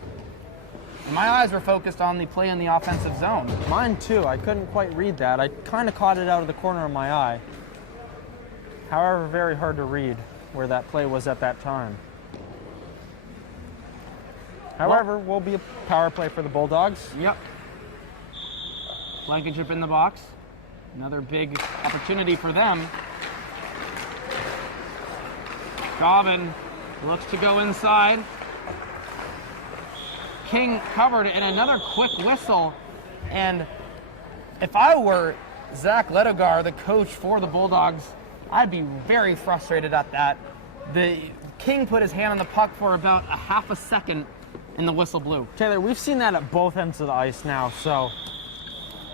My eyes were focused on the play in the offensive zone. Mine too. I couldn't quite read that. I kind of caught it out of the corner of my eye. However, very hard to read where that play was at that time. However, will be a power play for the Bulldogs. Yep. Blankenship in the box. Another big opportunity for them. Govan looks to go inside. King covered it, and another quick whistle. And if I were Zach Ledogar, the coach for the Bulldogs, I'd be very frustrated at that. The King put his hand on the puck for about a half a second, and the whistle blew. Taylor, we've seen that at both ends of the ice now, so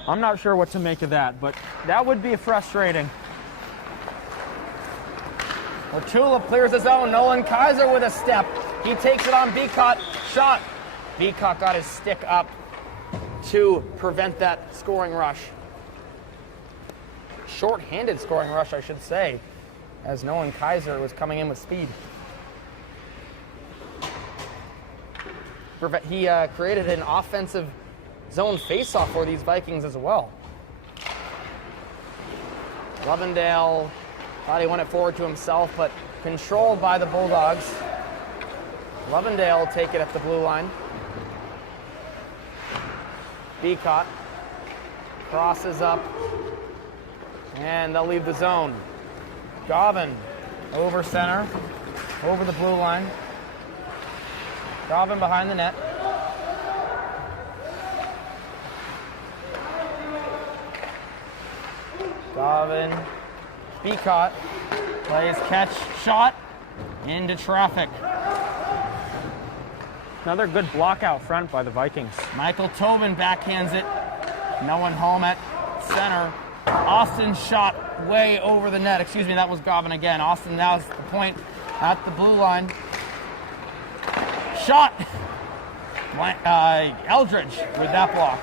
I'm not sure what to make of that, but that would be frustrating. LaTulip clears his own. Nolan Kaiser with a step. He takes it on Beacott. Shot. Beacott got his stick up to prevent that scoring rush. Short-handed scoring rush, I should say, as Nolan Kaiser was coming in with speed. He created an offensive zone face-off for these Vikings as well. Lovendale thought he won it forward to himself, but controlled by the Bulldogs. Lovendale will take it at the blue line. Beacott crosses up, and they'll leave the zone. Govan over center, over the blue line. Govan behind the net. Gavin Beacott plays catch, shot into traffic. Another good block out front by the Vikings. Michael Tobin backhands it. No one home at center. Austin's shot way over the net. Excuse me, that was Gavin again. Austin now is the point at the blue line. Shot. Eldridge with that block.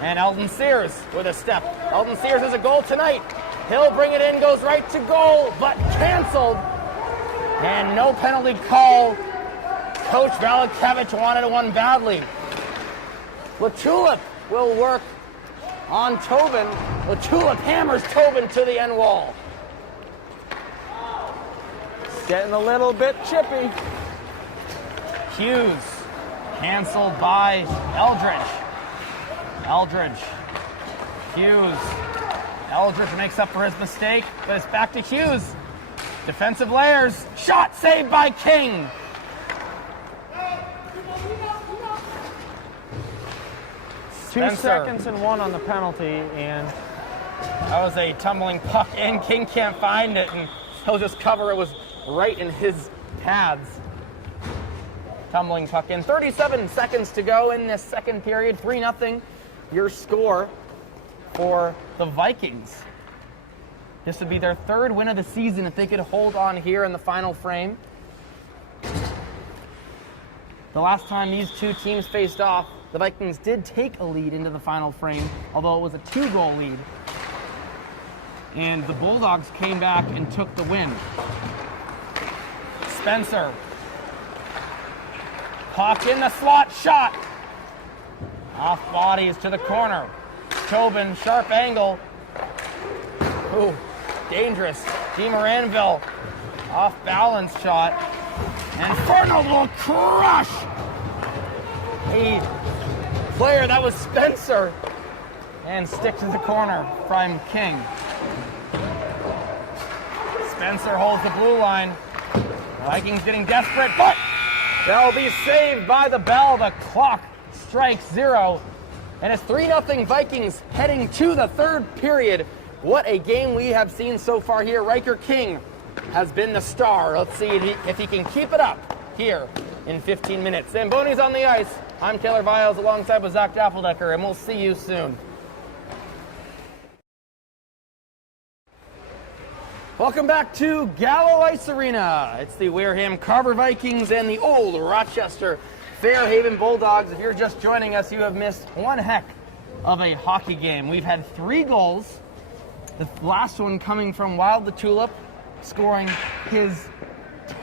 And Eldon Sears with a step. Eldon Sears has a goal tonight. He'll bring it in, goes right to goal, but canceled. And no penalty call. Coach Valakevich wanted one badly. Latulip will work on Tobin. Latulip hammers Tobin to the end wall. It's getting a little bit chippy. Hughes canceled by Eldridge. Eldridge. Hughes. Eldridge makes up for his mistake, but it's back to Hughes. Defensive layers. Shot saved by King. Two seconds and one on the penalty, and that was a tumbling puck in. King can't find it, and he'll just cover it. Was right in his pads. Tumbling puck in. 37 seconds to go in this second period. 3-0. Your score for the Vikings. This would be their third win of the season if they could hold on here in the final frame. The last time these two teams faced off, the Vikings did take a lead into the final frame, although it was a 2-goal lead. And the Bulldogs came back and took the win. Spencer. Puck in the slot, shot. Off bodies to the corner. Tobin, sharp angle. Ooh, dangerous. DeMoranville, off balance shot. And Fernald will crush a player that was Spencer and stick to the corner from King. Spencer holds the blue line. Vikings getting desperate, but they'll be saved by the bell. The clock strikes 0. And it's 3-0 Vikings heading to the third period. What a game we have seen so far here. Riker King has been the star. Let's see if he can keep it up here in 15 minutes. Zamboni's on the ice. I'm Taylor Viles alongside with Zach Dappeldecker, and we'll see you soon. Welcome back to Gallo Ice Arena. It's the Wareham Carver Vikings and the old Rochester Fairhaven Bulldogs. If you're just joining us, you have missed one heck of a hockey game. We've had 3 goals. The last one coming from Wild the Tulip, scoring his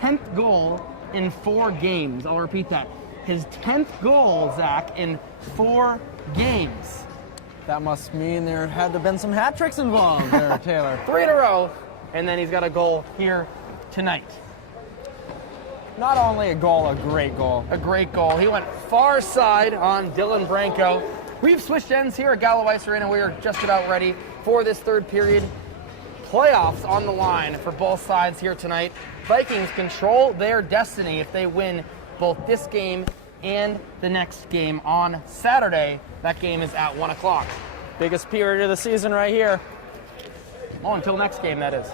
10th goal in 4 games. I'll repeat that. His 10th goal, Zach, in 4 games. that must mean there had to have been some hat tricks involved there, Taylor. 3 in a row, and then he's got a goal here tonight. Not only a goal, a great goal. A great goal. He went far side on Dylan Branco. We've switched ends here at Gallo Ice Arena. We are just about ready for this third period. Playoffs on the line for both sides here tonight. Vikings control their destiny if they win both this game and the next game on Saturday. That game is at 1 o'clock. Biggest period of the season right here. Oh, until next game, that is.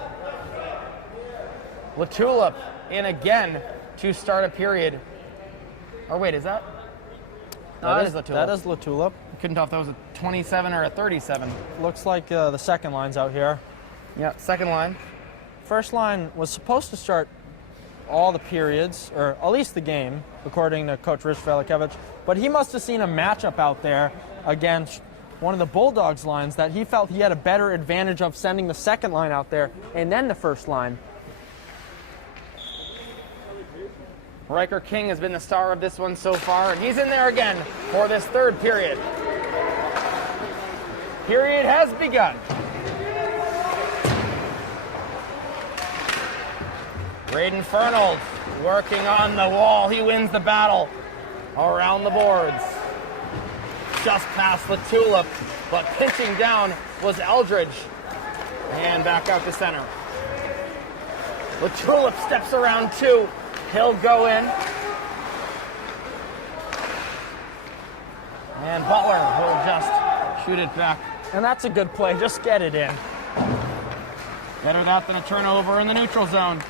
Latulip in again to start a period. Or wait, is that? No, that is Latulip. That is Latulip. Couldn't tell if that was a 27 or a 37. Looks like the second line's out here. Yeah, second line. First line was supposed to start all the periods, or at least the game, according to Coach Rich Valakevich. But he must have seen a matchup out there against one of the Bulldogs lines that he felt he had a better advantage of sending the second line out there and then the first line. Riker King has been the star of this one so far, and he's in there again for this third period. Period has begun. Braden Fernald working on the wall. He wins the battle around the boards. Just past the Tulip, but pinching down was Eldridge. And back out to center. The Tulip steps around 2. He'll go in. And Butler will just shoot it back. And that's a good play. Just get it in. Better that than a turnover in the neutral zone.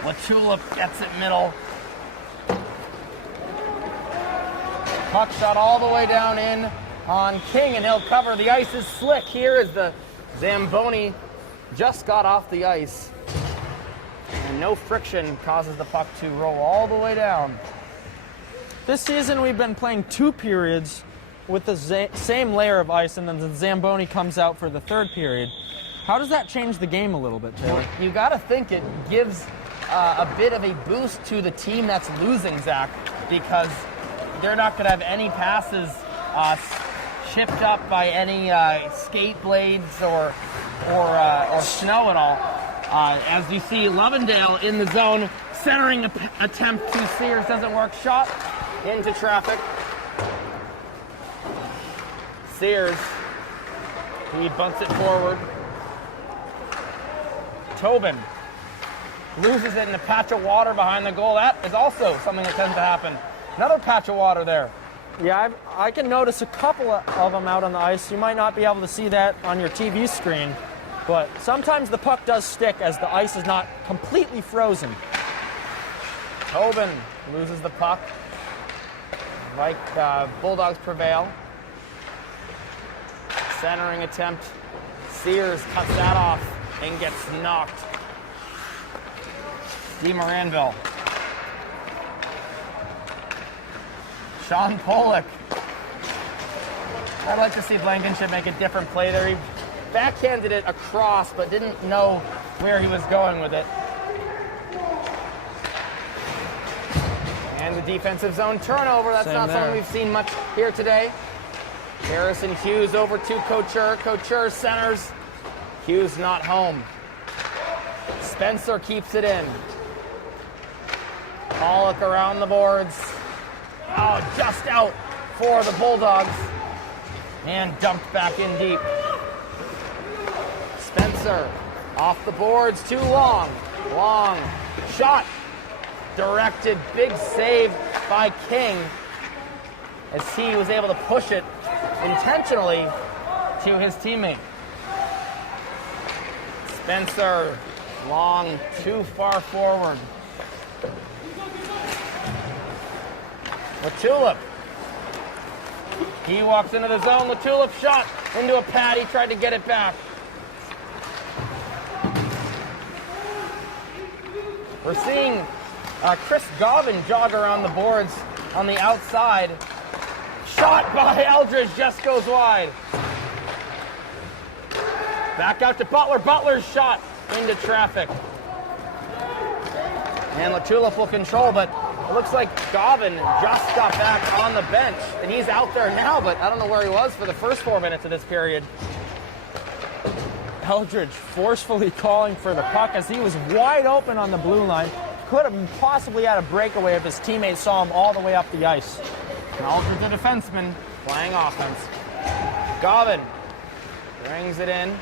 LaTulip gets it middle. Puck shot all the way down in on King, and he'll cover. The ice is slick here as the Zamboni just got off the ice. And no friction causes the puck to roll all the way down. This season we've been playing 2 periods with the same layer of ice, and then the Zamboni comes out for the 3rd period. How does that change the game a little bit, Taylor? You got to think it gives a bit of a boost to the team that's losing, Zach, because they're not going to have any passes chipped up by any skate blades or snow at all. As you see, Lovendale in the zone, centering attempt to Sears doesn't work. Shot into traffic. Sears, he bunts it forward. Tobin loses it in a patch of water behind the goal. That is also something that tends to happen. Another patch of water there. Yeah, I can notice a couple of them out on the ice. You might not be able to see that on your TV screen, but sometimes the puck does stick as the ice is not completely frozen. Tobin loses the puck. Like Bulldogs prevail. Centering attempt. Sears cuts that off and gets knocked. DeMaranville. Sean Pollock. I'd like to see Blankenship make a different play there. He backhanded it across, but didn't know where he was going with it. And the defensive zone turnover. That's not something we've seen much here today. Harrison Hughes over to Couture. Couture centers. Hughes not home. Spencer keeps it in. Pollock around the boards. Oh, just out for the Bulldogs. And dumped back in deep. Spencer off the boards, too long. Long shot. Directed, big save by King as he was able to push it intentionally to his teammate. Spencer, long, too far forward. LaTulip. He walks into the zone. LaTulip shot into a pad. He tried to get it back. We're seeing Chris Govan jog around the boards on the outside. Shot by Eldridge just goes wide. Back out to Butler. Butler's shot into traffic. And LaTulip will control, but it looks like Govan just got back on the bench, and he's out there now, but I don't know where he was for the first 4 minutes of this period. Eldridge forcefully calling for the puck as he was wide open on the blue line. Could have possibly had a breakaway if his teammates saw him all the way up the ice. Eldridge, the defenseman, playing offense. Govan brings it in.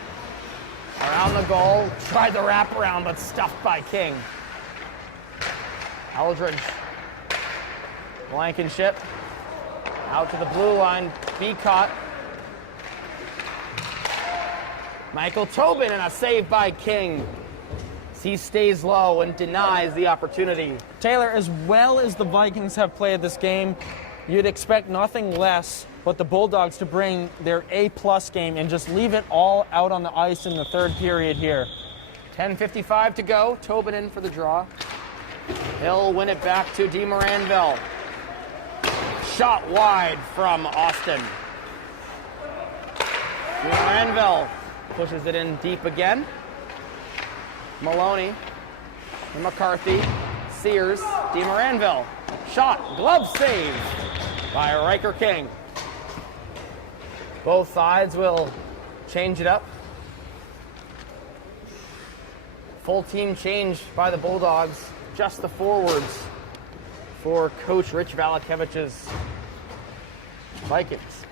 Around the goal. Tried the wraparound, but stuffed by King. Eldridge. Blankenship. Out to the blue line. Beacott. Michael Tobin and a save by King. He stays low and denies the opportunity. Taylor, as well as the Vikings have played this game, you'd expect nothing less but the Bulldogs to bring their A-plus game and just leave it all out on the ice in the 3rd period here. 10:55 to go. Tobin in for the draw. He'll win it back to DeMaranville. Shot wide from Austin. DeMaranville pushes it in deep again. Maloney, McCarthy, Sears, DeMaranville. Shot, glove save by Riker King. Both sides will change it up. Full team change by the Bulldogs. Just the forwards for Coach Rich Valakevich's Vikings.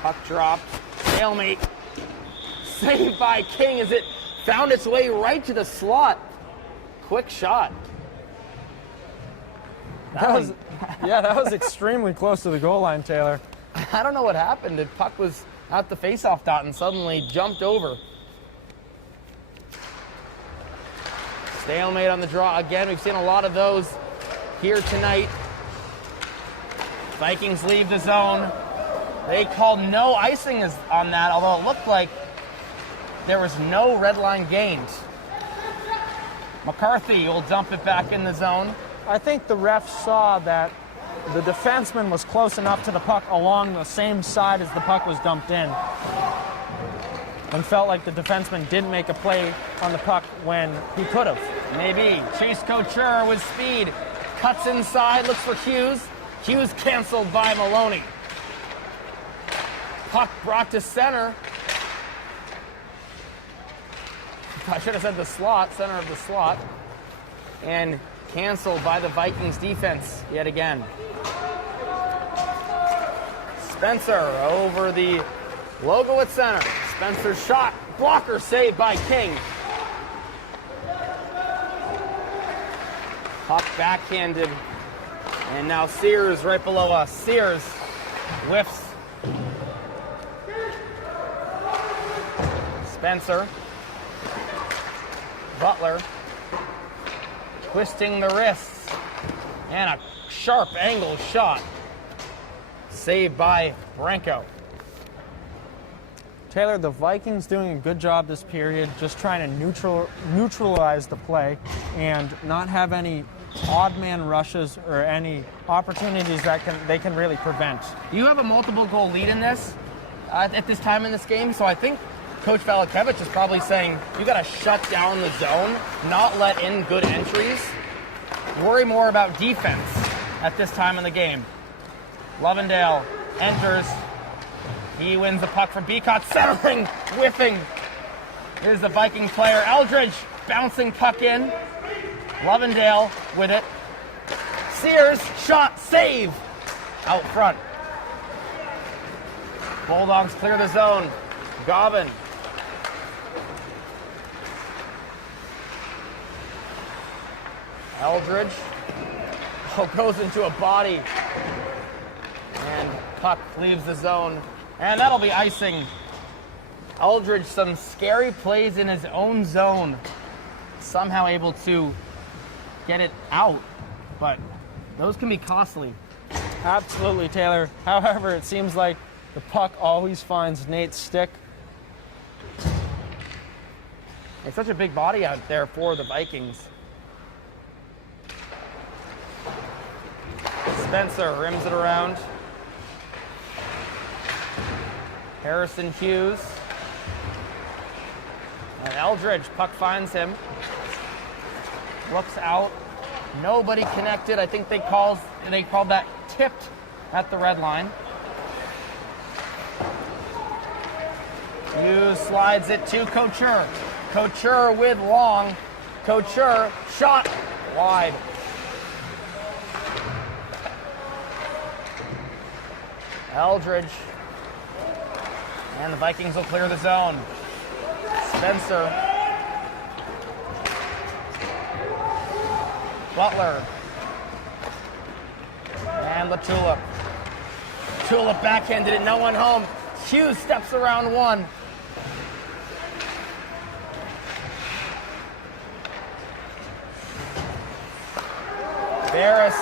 Puck dropped. Stalemate. Saved by King as it found its way right to the slot. Quick shot. Yeah, that was extremely close to the goal line, Taylor. I don't know what happened. The puck was at the faceoff dot and suddenly jumped over. Stalemate on the draw again. We've seen a lot of those here tonight. Vikings leave the zone. They called no icing on that, although it looked like there was no red line gained. McCarthy will dump it back in the zone. I think the ref saw that the defenseman was close enough to the puck along the same side as the puck was dumped in, and felt like the defenseman didn't make a play on the puck when he could have. Maybe. Chase Couture with speed. Cuts inside, looks for Hughes. Hughes canceled by Maloney. Puck brought to center. I should have said the slot, center of the slot. And canceled by the Vikings defense yet again. Spencer over the logo at center. Spencer's shot. Blocker saved by King. Puck backhanded. And now Sears right below us. Sears whiffs. Spencer. Butler. Twisting the wrists. And a sharp angle shot. Saved by Branco. Taylor, the Vikings doing a good job this period, just trying to neutralize the play and not have any odd man rushes or any opportunities that they can really prevent. You have a multiple goal lead in this at this time in this game, so I think Coach Valakevich is probably saying you got to shut down the zone, not let in good entries. Worry more about defense at this time in the game. Lovendale enters. He wins the puck from Beacott, centering, whiffing. Here's the Viking player, Eldridge, bouncing puck in. Lovendale with it. Sears, shot, save, out front. Bulldogs clear the zone. Gobbin. Eldridge goes into a body. And puck leaves the zone. And that'll be icing. Eldridge, some scary plays in his own zone. Somehow able to get it out. But those can be costly. Absolutely, Taylor. However, it seems like the puck always finds Nate's stick. It's such a big body out there for the Vikings. Spencer rims it around. Harrison Hughes. And Eldridge, puck finds him. Looks out. Nobody connected. I think they called that tipped at the red line. Hughes slides it to Couture. Couture with long. Couture, shot wide. Eldridge. And the Vikings will clear the zone. Spencer. Butler. And LaTulip. Tulip backhanded it, no one home. Hughes steps around one. Barris.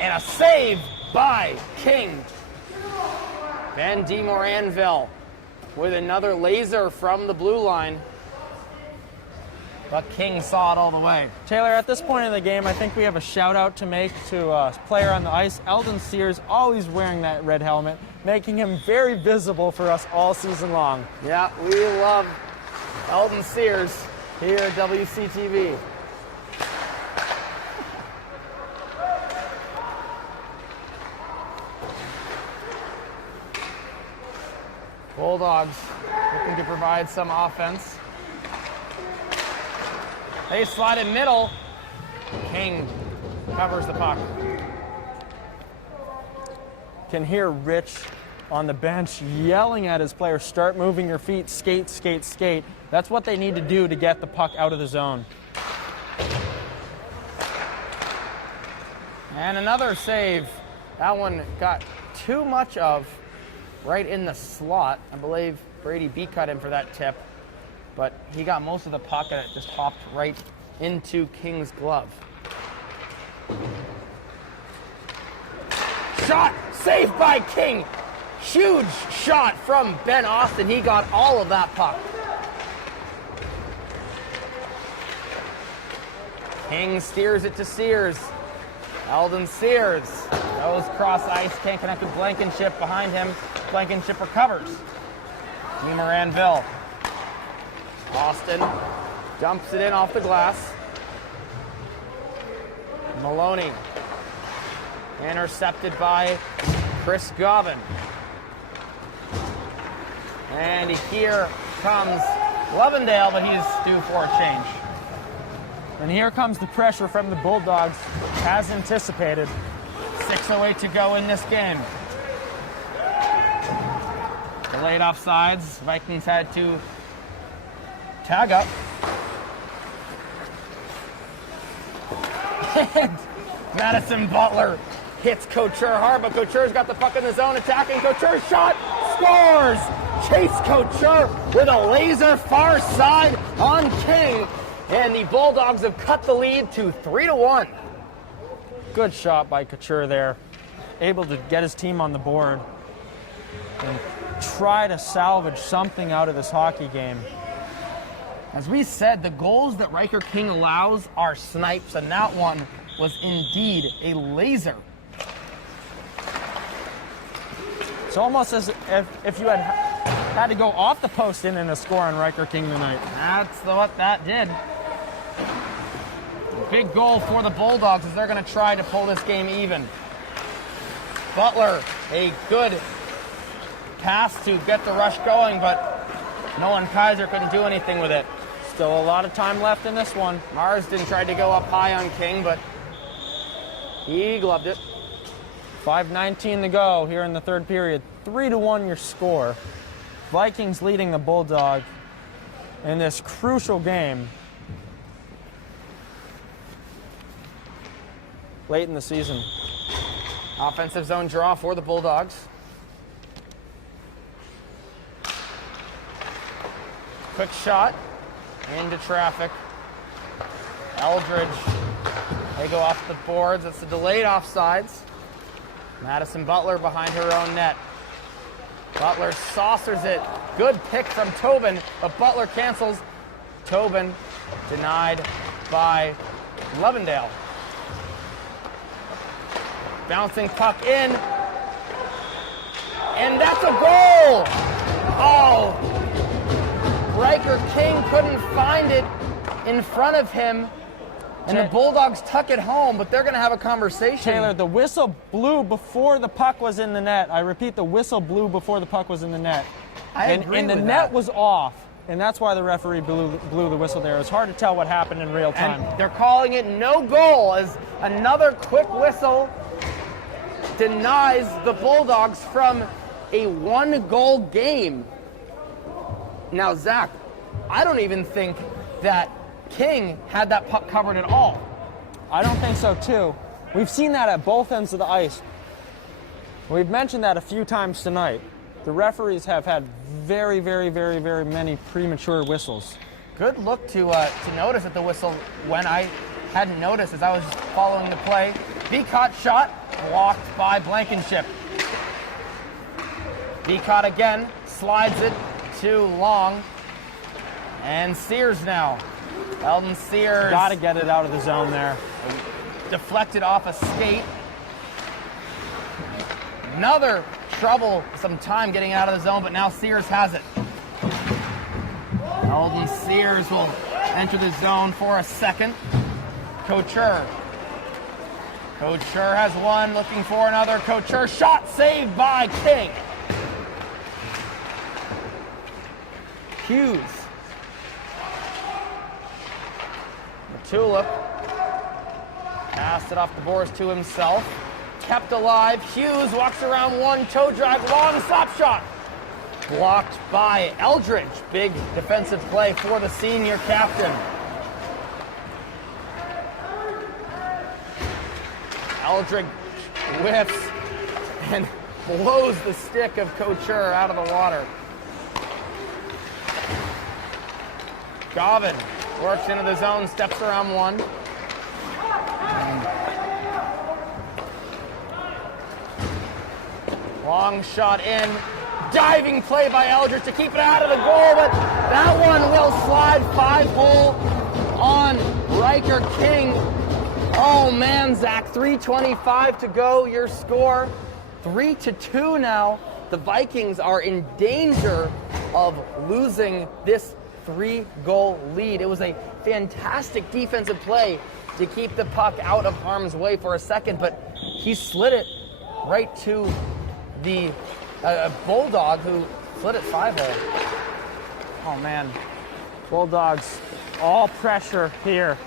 And a save by King. Van D. Moranville with another laser from the blue line. But King saw it all the way. Taylor, at this point in the game, I think we have a shout out to make to a player on the ice. Eldon Sears, always wearing that red helmet, making him very visible for us all season long. Yeah, we love Eldon Sears here at WCTV. Bulldogs looking to provide some offense. They slide in middle. King covers the puck. Can hear Rich on the bench yelling at his players, start moving your feet, skate, skate, skate. That's what they need to do to get the puck out of the zone. And another save. That one got too much of right in the slot. I believe Brady cut him for that tip, but he got most of the puck and it just hopped right into King's glove. Shot, saved by King. Huge shot from Ben Austin. He got all of that puck. King steers it to Sears. Eldon Sears goes cross ice, can't connect with Blankenship behind him. Blankenship recovers. Moranville. Austin dumps it in off the glass. Maloney. Intercepted by Chris Govan. And here comes Lovendale, but he's due for a change. And here comes the pressure from the Bulldogs, as anticipated. 6:08 to go in this game. Delayed offsides. Vikings had to tag up. And Madison Butler hits Couture hard, but Couture's got the puck in the zone, attacking. Couture's shot, scores! Chase Couture with a laser far side on King. And the Bulldogs have cut the lead to 3-1. Good shot by Couture there. Able to get his team on the board and try to salvage something out of this hockey game. As we said, the goals that Riker King allows are snipes, and that one was indeed a laser. It's almost as if you had to go off the post in a score on Riker King tonight. That's what that did. Big goal for the Bulldogs as they're going to try to pull this game even. Butler, a good pass to get the rush going, but Nolan Kaiser couldn't do anything with it. Still a lot of time left in this one. Marsden tried to go up high on King, but he gloved it. 5:19 to go here in the third period. 3-1 your score. Vikings leading the Bulldog in this crucial game late in the season. Offensive zone draw for the Bulldogs. Quick shot into traffic. Eldridge, they go off the boards. It's the delayed offsides. Madison Butler behind her own net. Butler saucers it. Good pick from Tobin, but Butler cancels. Tobin denied by Lovendale. Bouncing puck in. And that's a goal! Oh! Riker King couldn't find it in front of him. And the Bulldogs tuck it home, but they're going to have a conversation. Taylor, the whistle blew before the puck was in the net. I repeat, the whistle blew before the puck was in the net. I agree and the with net that. was off, and that's why the referee blew the whistle there. It's hard to tell what happened in real time. And they're calling it no goal as another quick whistle denies the Bulldogs from a one-goal game. Now, Zach, I don't even think that King had that puck covered at all. I don't think so, too. We've seen that at both ends of the ice. We've mentioned that a few times tonight. The referees have had very, very, very, very many premature whistles. Good look to notice at the whistle when I hadn't noticed as I was just following the play. Beacott shot, blocked by Blankenship. Beacott again, slides it to Long. And Sears now. Eldon Sears. Got to get it out of the zone there. Deflected off a skate. Another trouble, some time getting out of the zone, but now Sears has it. Eldon Sears will enter the zone for a second. Couture. Couture has one, looking for another. Couture shot saved by King. Hughes. Tulip passed it off the boards to himself. Kept alive. Hughes walks around one, toe drive, long slap shot. Blocked by Eldridge. Big defensive play for the senior captain. Eldridge whiffs and blows the stick of Couture out of the water. Gavin works into the zone, steps around one. Long shot in. Diving play by Eldridge to keep it out of the goal, but that one will slide 5-hole on Riker King. Oh man, Zach, 3:25 to go. Your score 3-2 now. The Vikings are in danger of losing this 3-goal lead. It was a fantastic defensive play to keep the puck out of harm's way for a second, but he slid it right to the Bulldog, who slid it 5-hole. Oh man, Bulldogs all pressure here.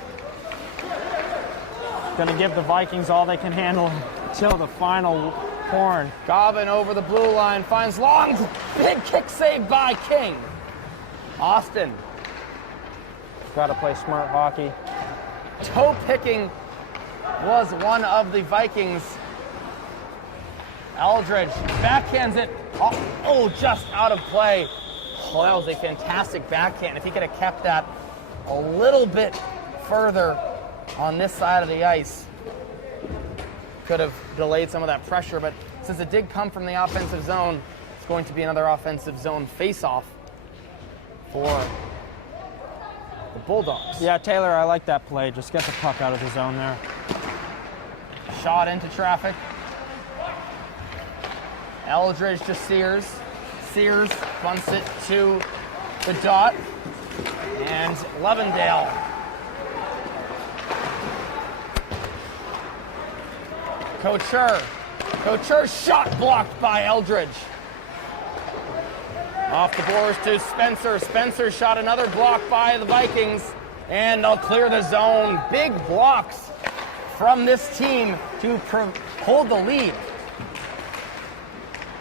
Gonna give the Vikings all they can handle until the final horn. Gavin over the blue line, finds Long, big kick save by King. Austin. Gotta play smart hockey. Toe picking was one of the Vikings. Eldridge backhands it. Oh, just out of play. Oh, that was a fantastic backhand. If he could have kept that a little bit further on this side of the ice, could have delayed some of that pressure. But since it did come from the offensive zone, it's going to be another offensive zone face-off for the Bulldogs. Yeah, Taylor, I like that play. Just get the puck out of the zone there. Shot into traffic. Eldridge to Sears. Sears bunts it to the dot. And Lovendale. Couture shot blocked by Eldridge. Off the boards to Spencer. Spencer shot another block by the Vikings. And they'll clear the zone. Big blocks from this team to hold the lead.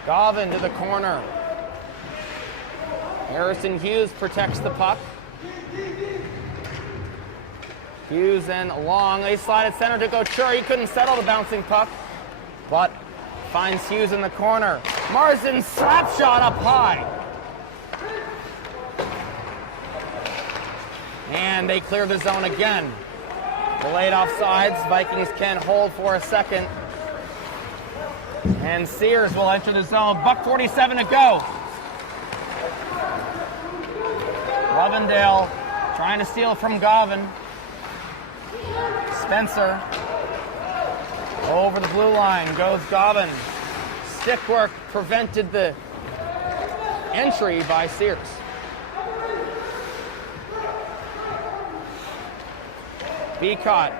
Gavin to the corner. Harrison Hughes protects the puck. Hughes and Long. They slide it center to Couture. He couldn't settle the bouncing puck, but finds Hughes in the corner. Marsden slap shot up high. And they clear the zone again. Delayed offsides. Vikings can hold for a second. And Sears will enter the zone. $1:47 to go. Lovendale trying to steal from Gavin. Spencer over the blue line goes Gavin. Stick work prevented the entry by Sears. Beacott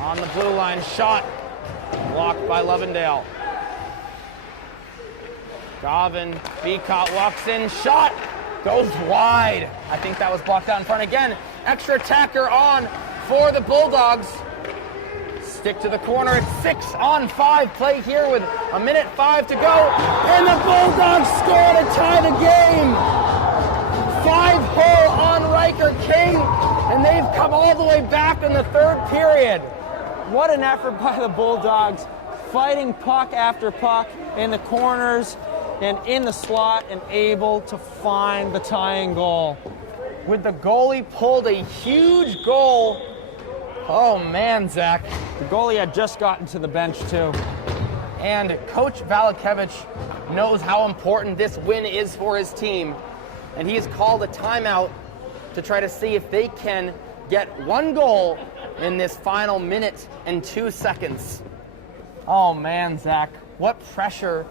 on the blue line, shot blocked by Lovendale. Gavin, Beacott walks in, shot, goes wide. I think that was blocked out in front again. Extra attacker on for the Bulldogs. Stick to the corner. It's 6-on-5 play here with 1:05 to go. And the Bulldogs score to tie the game. 5-hole on Riker King. And they've come all the way back in the third period. What an effort by the Bulldogs. Fighting puck after puck in the corners and in the slot and able to find the tying goal. With the goalie pulled a huge goal. Oh man, Zach. The goalie had just gotten to the bench too. And Coach Valakevich knows how important this win is for his team. And he's called a timeout to try to see if they can get one goal in this final minute and 2 seconds. Oh man, Zach, what pressure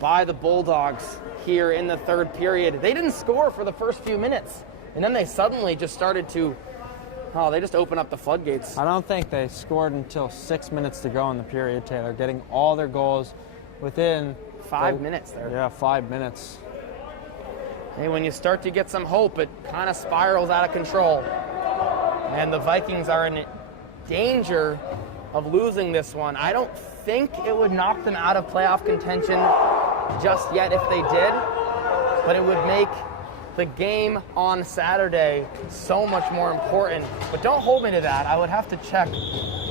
by the Bulldogs here in the third period. They didn't score for the first few minutes, and then they suddenly just started to, they just opened up the floodgates. I don't think they scored until 6 minutes to go in the period, Taylor, getting all their goals within 5 minutes there. Yeah, 5 minutes. Hey, when you start to get some hope, it kind of spirals out of control. And the Vikings are in danger of losing this one. I don't think it would knock them out of playoff contention just yet if they did, but it would make the game on Saturday so much more important. But don't hold me to that. I would have to check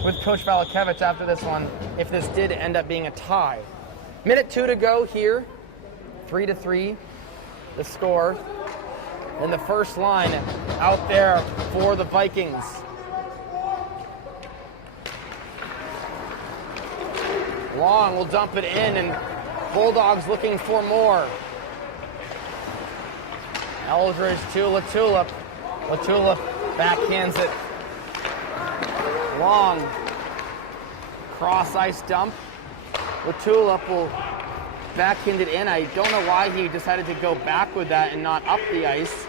with Coach Valakevich after this one if this did end up being a tie. Minute 2 to go here. 3-3, the score. And the first line out there for the Vikings. Long will dump it in, and Bulldogs looking for more. Eldridge to Latulip. Latulip backhands it. Long. Cross ice dump. Latulip will backhand it in. I don't know why he decided to go back with that and not up the ice.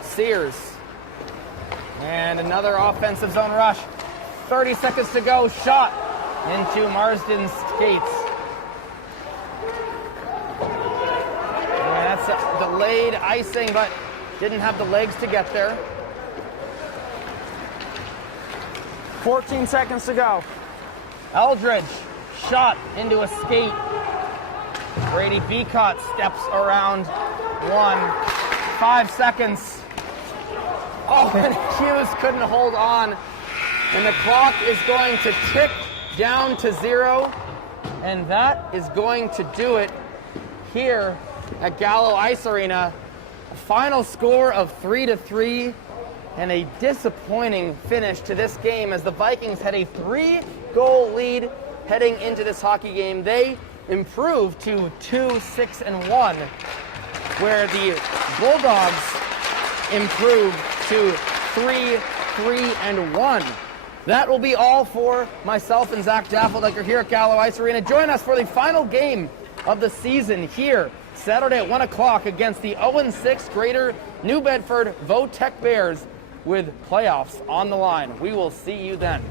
Sears. And another offensive zone rush. 30 seconds to go. Shot into Marsden's skates. And that's a delayed icing, but didn't have the legs to get there. 14 seconds to go. Eldridge, shot into a skate. Brady Beacott steps around one. 5 seconds. Oh, and Hughes couldn't hold on. And the clock is going to tick down to 0. And that is going to do it here at Gallo Ice Arena. A final score of 3-3. And a disappointing finish to this game as the Vikings had a 3-goal lead heading into this hockey game. They improved to 2-6-1, where the Bulldogs improved to 3-3-1. That will be all for myself and Zach Daffeldecker here at Gallo Ice Arena. Join us for the final game of the season here Saturday at 1 o'clock against the 0-6 Greater New Bedford Votech Bears, with playoffs on the line. We will see you then.